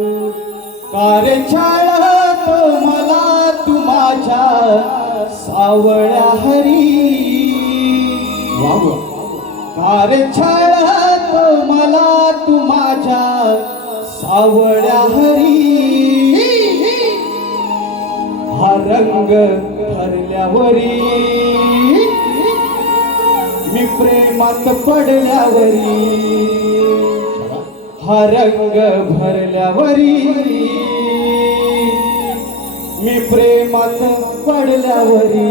कारे छाळ तो मला तू माझ्या सावळ्या हरी. कारे छाळ तो मला तू माझ्या सावळ्या हरी. हा रंग भरल्यावरी मी प्रेमात पडल्यावरी. हा रंग भरल्यावरी मी प्रेमात पडल्यावरी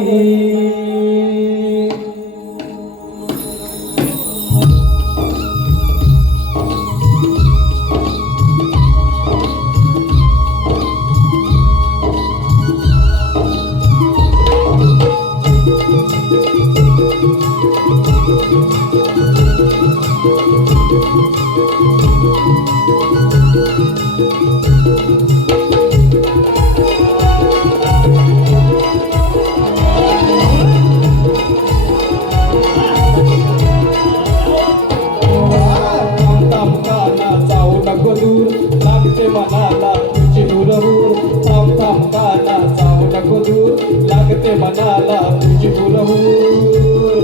लागते मनाला तुझी हुरहुर थांब थांब काना जाऊ नको दूर लागते मनाला तुझी हुरहुर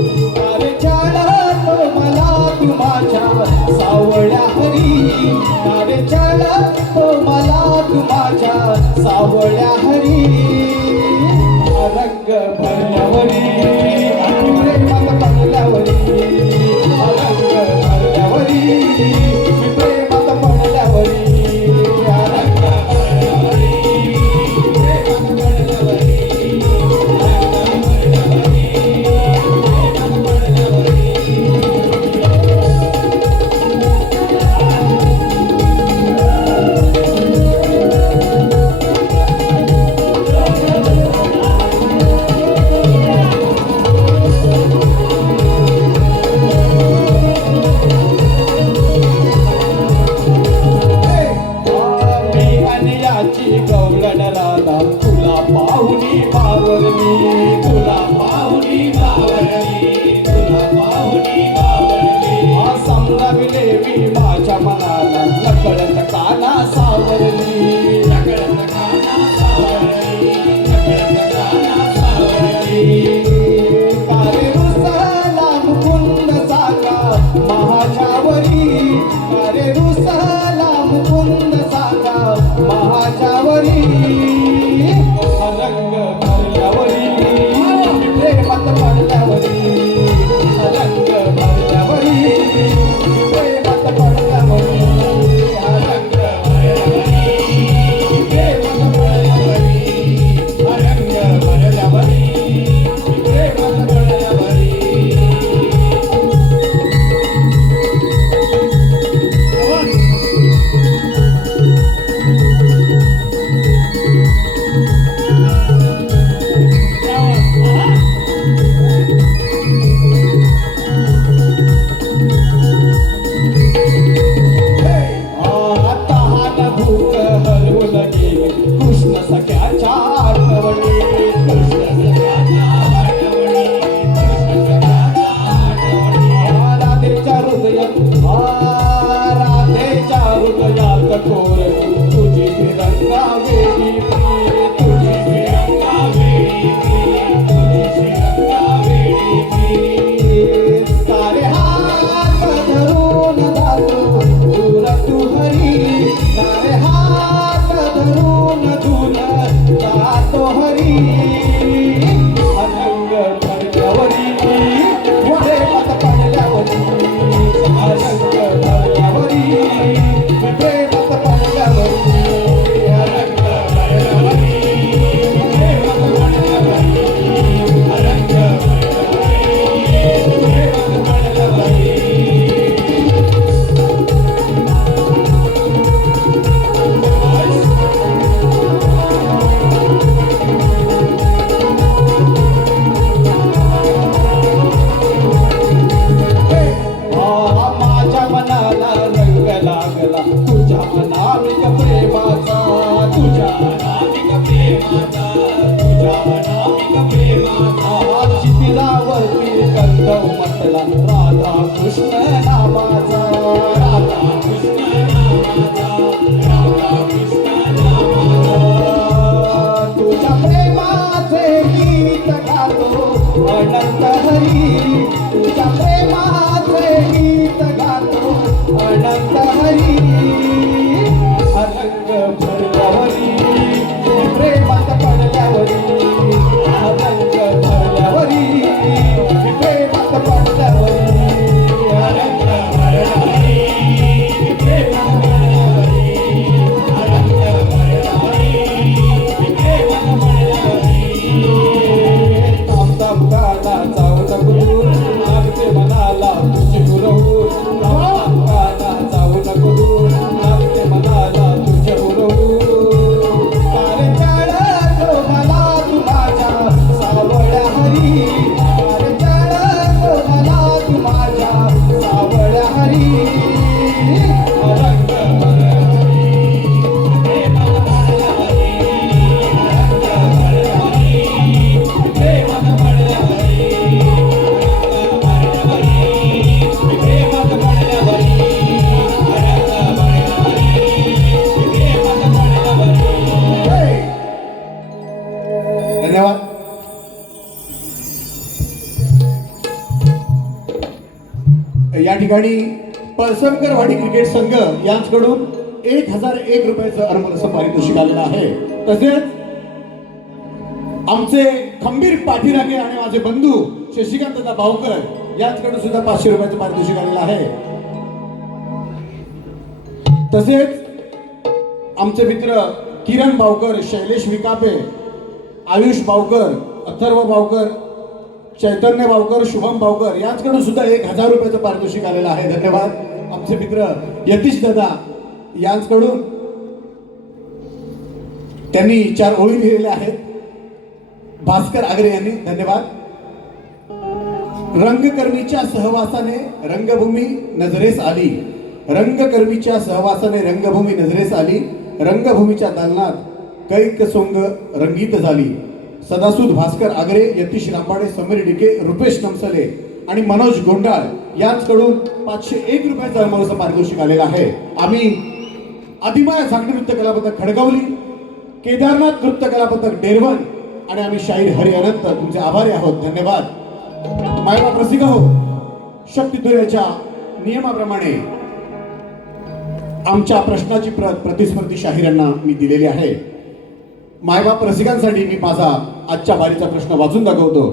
अरे चाला तो मला तू माझ्या सावळ्या हरी अरे चाला तो मला तू माझ्या सावळ्या हरी रंग भरल्यावरी प्रेमात पडल्यावरी रंग भरल्यावरी प्रेमात पडल्यावरी गवळण राधा तुला पाहुणी बावरली तुला पाहुणी बावरली तुला पाहुणी बावरली हा समजाविले मी माझ्या मनाला नकळत काना सावरली नकळत काना सावरली नकळत काना सावरली कारे रुसला मुकुंद सागा महाजावरी कारे रुसला मुकुंद सागा महाजावरी रंग भरल्यावरी प्रेमात पडल्यावरी रंग भरल्यावरी प्रेमात पडल्यावरी रंग भरल्यावरी प्रेमात पडल्यावरी रंग भरल्यावरी प्रेमात पडल्यावरी कृष्ण सख्याच्या आठवणी राधेच्या हृदयात राधेच्या हृदयात कोरली तुझी रंगा वेळी तुझी रंगा वेळी तुझी रंगा वेळी सारे हात धरून जातो दूर तू हरी सारे हात धरून दूर जातो हरी रंग भरल्यावरी प्रेमात पडल्यावरी रंग भरल्यावरी प्रेमात पडल्यावरी रंग भरल्यावरी प्रेमात पडल्यावरी रंग भरल्यावरी प्रेमात पडल्यावरी माझ्या मनाला रंग लागला तुझ्या अनामिक प्रेमाचा तुझ्या अनामिक प्रेमाचा तुझ्या अनामिक प्रेमाचा चितिलावरती गंध उमटला राधा कृष्ण नामाचा राधा कृष्ण नामाचा राधा कृष्ण नामाचा तुझ्या प्रेमाचे गीत गातो अनंत हरी तुझ्या प्रेमाचे गीत गातो अनंत हरी रंग भरल्यावरी प्रेमात पडल्यावरी रंग भरल्यावरी प्रेमात पडल्यावरी रंग भरल्यावरी प्रेमात पडल्यावरी रंग भरल्यावरी प्रेमात धन्यवाद. या ठिकाणी पळसणकरवाडी क्रिकेट संघ यांच्याकडून 1001 रुपयाचं अनमोल पारितोषिक आलेलं आहे. तसेच आमचे खंबीर पाठीराखे आणि माझे बंधू शशिकांत दादा भावकर यांच्याकडून सुद्धा 500 रुपयाचं पारितोषिक आलेलं आहे. तसेच आमचे मित्र किरण भावकर, शैलेश विकापे, आयुष भावकर, अथर्व भावकर, चैतन्य भावकर, शुभम भावकर यांच्याकडून सुद्धा 1000 रुपयाचं पारितोषिक आलेलं आहे. धन्यवाद. आमचे मित्र यतीश दादा यांच्याकडून त्यांनी 4 ओळी लिहिलेल्या आहेत. भास्कर आगरे यांनी धन्यवाद. रंगकर्मीच्या सहवासाने रंगभूमी नजरेस आली, रंगकर्मीच्या सहवासाने रंगभूमी नजरेस आली, रंगभूमीच्या दालनात कैक सोंग रंगीत झाली. सदासूद भास्कर आगरे, यतीश रांबाडे, समीर डिके, रुपेश नमसले आणि मनोज गोंडाळ यांच्याकडून 501 रुपयाचं अनमोल पारितोषिक आलेलं आहे. आम्ही आदिमाया झांगडी नृत्य कला पथक खडगावली, केदारनाथ नृत्य कला पथक डेरवन आणि आम्ही शाहीर हरी अनंत तुमचे आभारी आहोत. धन्यवाद. मायबाप रसिक हो, शक्तितुर्याच्या नियमाप्रमाणे आमच्या प्रश्नाची प्रत प्रतिस्पर्धी शाहिरांना मी दिलेली आहे. मायबाप रसिकांसाठी मी माझा आजच्या बारीचा प्रश्न वाचून दाखवतो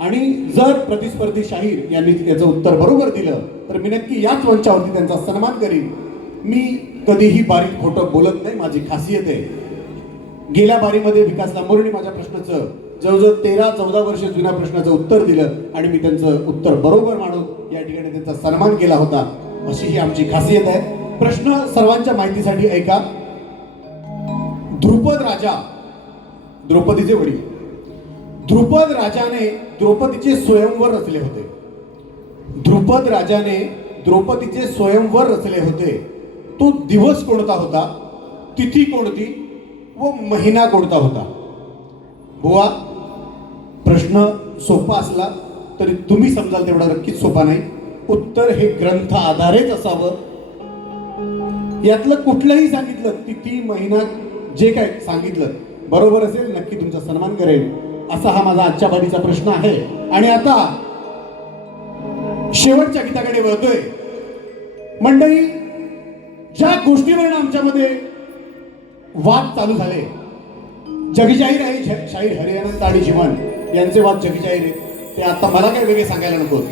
आणि जर प्रतिस्पर्धी शाहीर यांनी त्याचं उत्तर बरोबर दिलं तर मी नक्की याच मंचावरती त्यांचा सन्मान करीन. मी कधीही बारीत खोटं बोलत नाही, माझी खासियत आहे. गेल्या बारीमध्ये विकास लांबोर्णी माझ्या प्रश्नाचं जवळजवळ 13-14 वर्ष जुन्या प्रश्नाचं उत्तर दिलं आणि मी त्यांचं उत्तर बरोबर मानून या ठिकाणी त्यांचा सन्मान केला होता. अशी ही आमची खासियत आहे. प्रश्न सर्वांच्या माहितीसाठी ऐका. द्रुपद राजा, द्रौपदीचे वडील, द्रुपद राजाने द्रौपदीचे स्वयंवर रचले होते. द्रुपद राजाने द्रौपदीचे स्वयंवर रचले होते. तो दिवस कोणता होता, तिथी कोणती व महिना कोणता होता? बुवा, प्रश्न सोपा असला तरी तुम्ही समजाल तेवढा नक्कीच सोपा नाही. उत्तर हे ग्रंथ आधारेच असावं. यातलं कुठलंही सांगितलं, तिथी महिना जे काय सांगितलं बरोबर असेल नक्की तुमचा सन्मान करेल. असा हा माझा आजच्या बारीचा प्रश्न आहे. आणि आता शेवटच्या गीताकडे वळतोय. मंडळी, ज्या गोष्टीवर आमच्यामध्ये वाद चालू झाले, जगजाहीर आहे शाहीर हरी अनंत आणि जीवन यांचे वाद जगजाहीर आहेत. ते आता मला काही वेगळे सांगायला नको.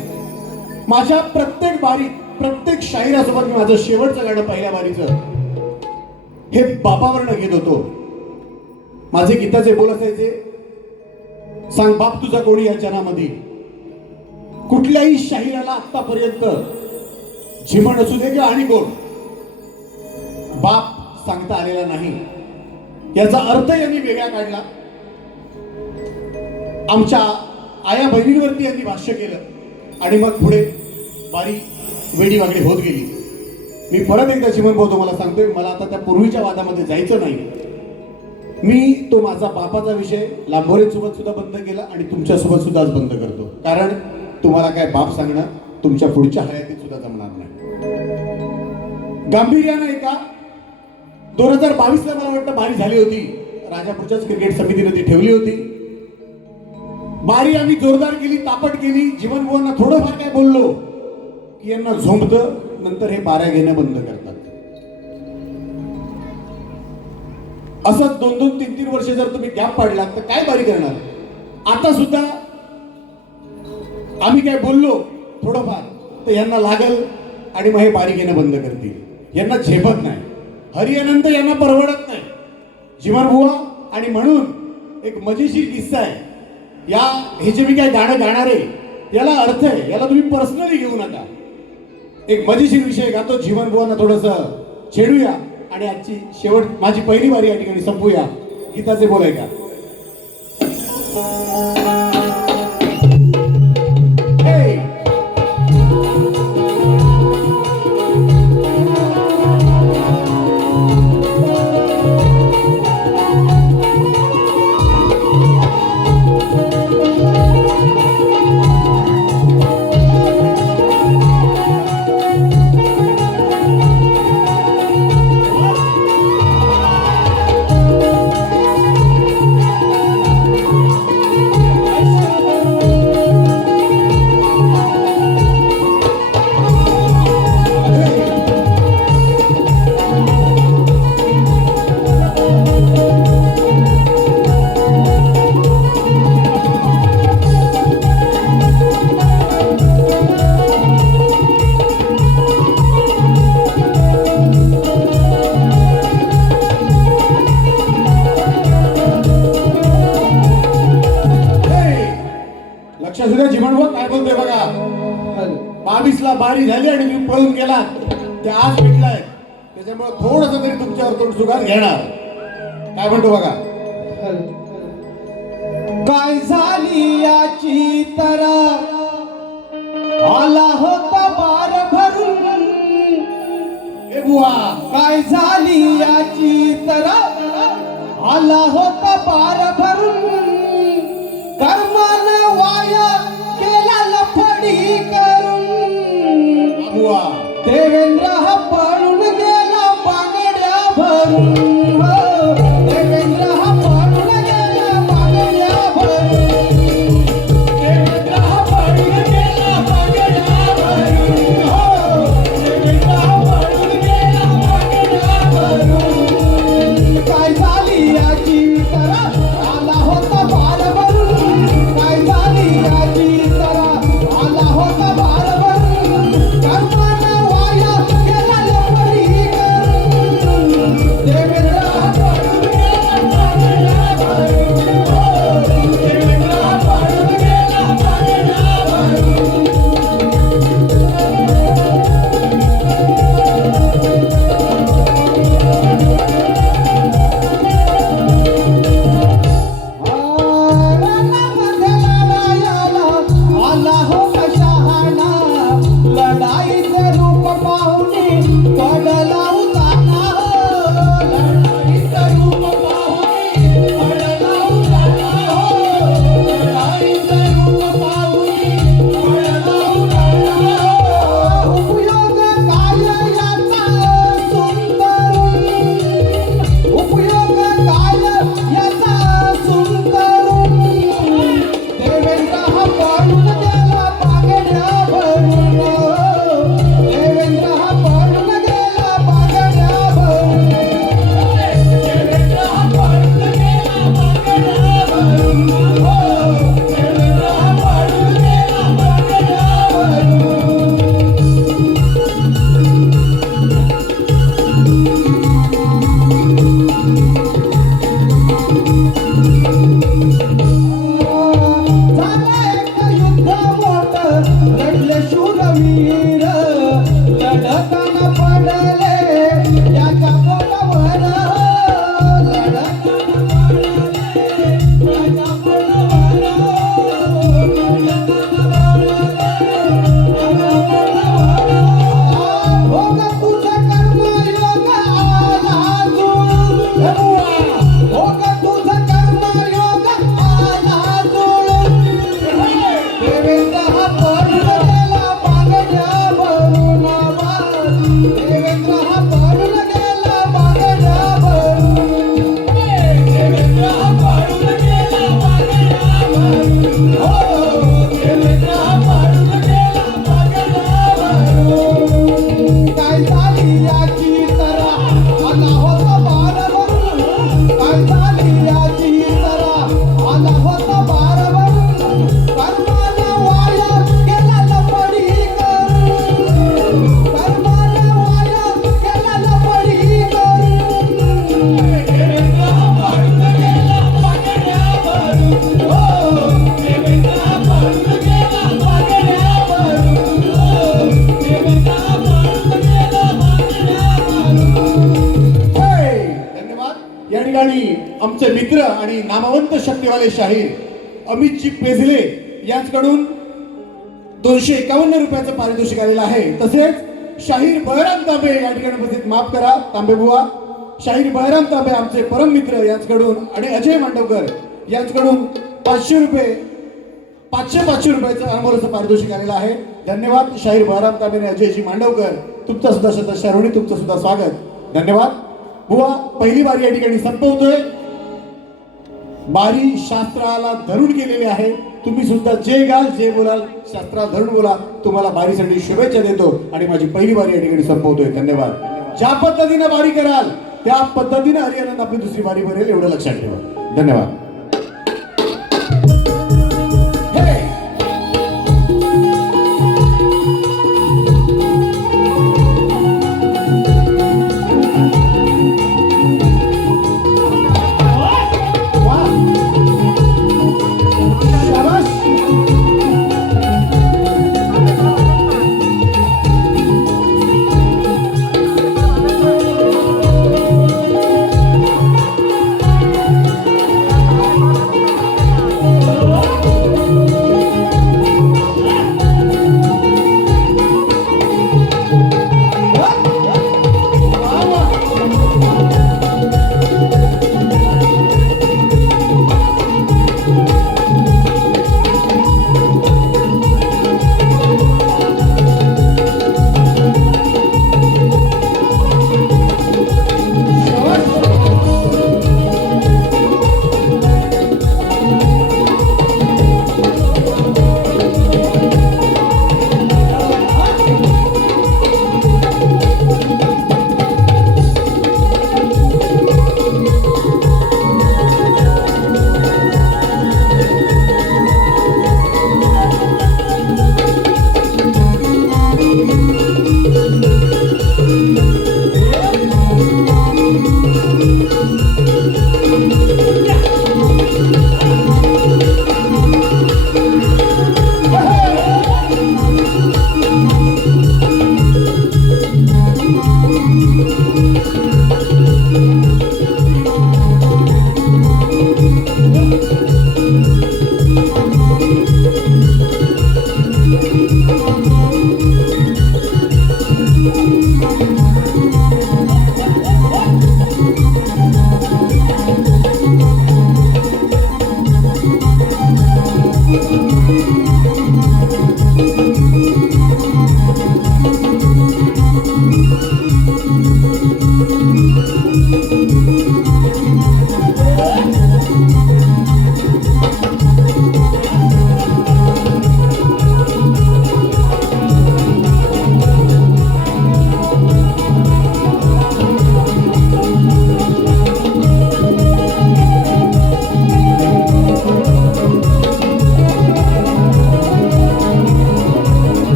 माझ्या प्रत्येक बारीत प्रत्येक शाहिरासोबत मी माझं शेवटचं गाणं पहिल्या बारीचं हे बापावरनं घेत होतो. माझे गीताचे बोल असायचे, सांग बाप तुझा कोणी या जनामध्ये. कुठल्याही शाहिराला आतापर्यंत झिमण असू दे किंवा आणि कोण बाप सांगता आलेला नाही. याचा अर्थ यांनी वेगळा काढला. आमच्या आया बहिणींवरती यांनी भाष्य केलं आणि मग पुढे बारी वेडी वागडी होत गेली. मी परत एकदा जीवन भाऊ तुम्हाला सांगतोय, मला आता त्या पूर्वीच्या वादामध्ये जायचं नाही. मी तो माझा बापाचा विषय लांबोरेसोबत सुद्धा बंद केला आणि तुमच्यासोबत सुद्धा आज बंद करतो. कारण तुम्हाला काय बाप सांगणं तुमच्या पुढच्या हयातीत सुद्धा जमणार नाही. गांभीर्यानं ऐका. 2022 ला मला वाटतं बारी झाली होती. राजापूरच्याच क्रिकेट समितीने ती ठेवली होती. बारी आम्ही जोरदार केली, तापट केली. जीवन भाऊंना थोडंफार काय बोललो की यांना झोंबतं, नंतर हे बाऱ्या घेणं बंद करतात. असंच 2-2, 3-3 वर्ष जर तुम्ही गॅप पाडलात तर काय बारी करणार? आता सुद्धा आम्ही काय बोललो थोडंफार तर यांना लागल आणि मग हे बारी घेणं बंद करतील. यांना झेपत नाही. हरी अनंत यांना परवडत नाही. जीवन बुवा आणि म्हणून एक मजेशीर किस्सा आहे. हे जे मी काय गाणं गाणार आहे याला अर्थ आहे, याला तुम्ही पर्सनली घेऊ नका. एक मजेशीर विषय गातो. जीवन बुवांना थोडंसं छेडूया आणि आजची शेवट माझी पहिली बारी या ठिकाणी संपूया. गीताचे बोल ऐका. 22ला बारी झाली आणि तुम्ही पळून गेला ते आज भेटलाय, त्याच्यामुळे थोडस तरी तुमच्यावर तोंड सुगार घेणार. काय म्हणतो बघा. काय झाली याची तर आला होता बार भरून. ए बुवा, काय झाली याची तर आला होता बार भरून. कर्मान वाया केला लफडी करून. बुवा, देवेंद्र हा पळून गेला बांगड्या भरून. हो, देवेंद्र हा पळून गेला बांगड्या भरून. देवेंद्र हा पळून गेला बांगड्या भरून. हो, देवेंद्र हा पळून गेला बांगड्या भरून. काय झाली याची तर आला होता बार भरून. काय झाली याची तर आला होता बार भरून. कर्मान वाया गेला लफडी करून. देवेंद्र हा पळून गेला बांगड्या भरून. हो, देवेंद्र हा पळून गेला बांगड्या भरून. आला हो शहाणा, लढाईचं रूप पाहुणे पडला उताना. लढाईचं रूप पाहुणे पडला उताना. लढाईचं रूप पाहुणे पडला उताना. उपयोग काय याचा सुंदर, उपयोग काय याचा सुंदर. देवेंद्र हा पळून गेला बांगड्या भरून. देवेंद्र हा पळून गेला बांगड्या भरून. देवेंद्र हा पळून गेला बांगड्या भरून. हो, देवेंद्र हा पळून गेला बांगड्या भरून. झालं एक युद्ध मोठं, लढले शूरवीर. लढताना पडले याच्या पोटावर. लढताना पडले याच्या पोटावर. लढताना पडले हो ग तुझं कर्मयोग आला जुळून. हो ग तुझं कर्मयोग आला जुळून. देवेंद्र हा पळून गेला बांगड्या भरून. देवेंद्र हा पळून गेला बांगड्या भरून. देवेंद्र हा पळून गेला बांगड्या भरून. हो, देवेंद्र हा पळून गेला बांगड्या भरून. काय झाली याची तर आला होता बार भरून. काय झाली याची तर आला होता बार भरून. कर्मान वाया गेला लफडी करून. कर्मान वाया गेला लफडी करून. देवेंद्र हा पळून गेला बांगड्या भरून. हो, देवेंद्र हा पळून गेला बांगड्या भरून. हो, देवेंद्र हा पळून गेला बांगड्या भरून. धन्यवाद. या ठिकाणी आमचे मित्र आणि नामवंत शक्तिवाले शाहीर अमितजी पेझले यांच्याकडून 251 रुपयाचं पारितोषिक आलेलं आहे. तसेच शाहीर बळराम तांबे या ठिकाणी उपस्थित, माफ करा तांबे बुवा, शाहीर बळराम तांबे आमचे परम मित्र यांच्याकडून आणि अजय मांडवकर यांच्याकडून 500 रुपये 500 रुपयाचं अनमोलाचं पारितोषिक आलेलं आहे. धन्यवाद शाहीर बळराम तांबे आणि अजयजी मांडवकर. तुमचं सुद्धा शतशरोणी, तुमचं सुद्धा स्वागत. धन्यवाद बुवा. पहिली बारी या ठिकाणी संपवतोय. बारी शास्त्राला धरून गेलेली आहे. तुम्ही सुद्धा जे गाल जे बोलाल शास्त्राला धरून बोला. तुम्हाला बारीसाठी शुभेच्छा देतो आणि माझी पहिली बारी या ठिकाणी संपवतोय. धन्यवाद. ज्या पद्धतीने बारी कराल त्या पद्धतीने हरियानंद आपली दुसरी बारी भरेल एवढं लक्षात ठेवा. धन्यवाद.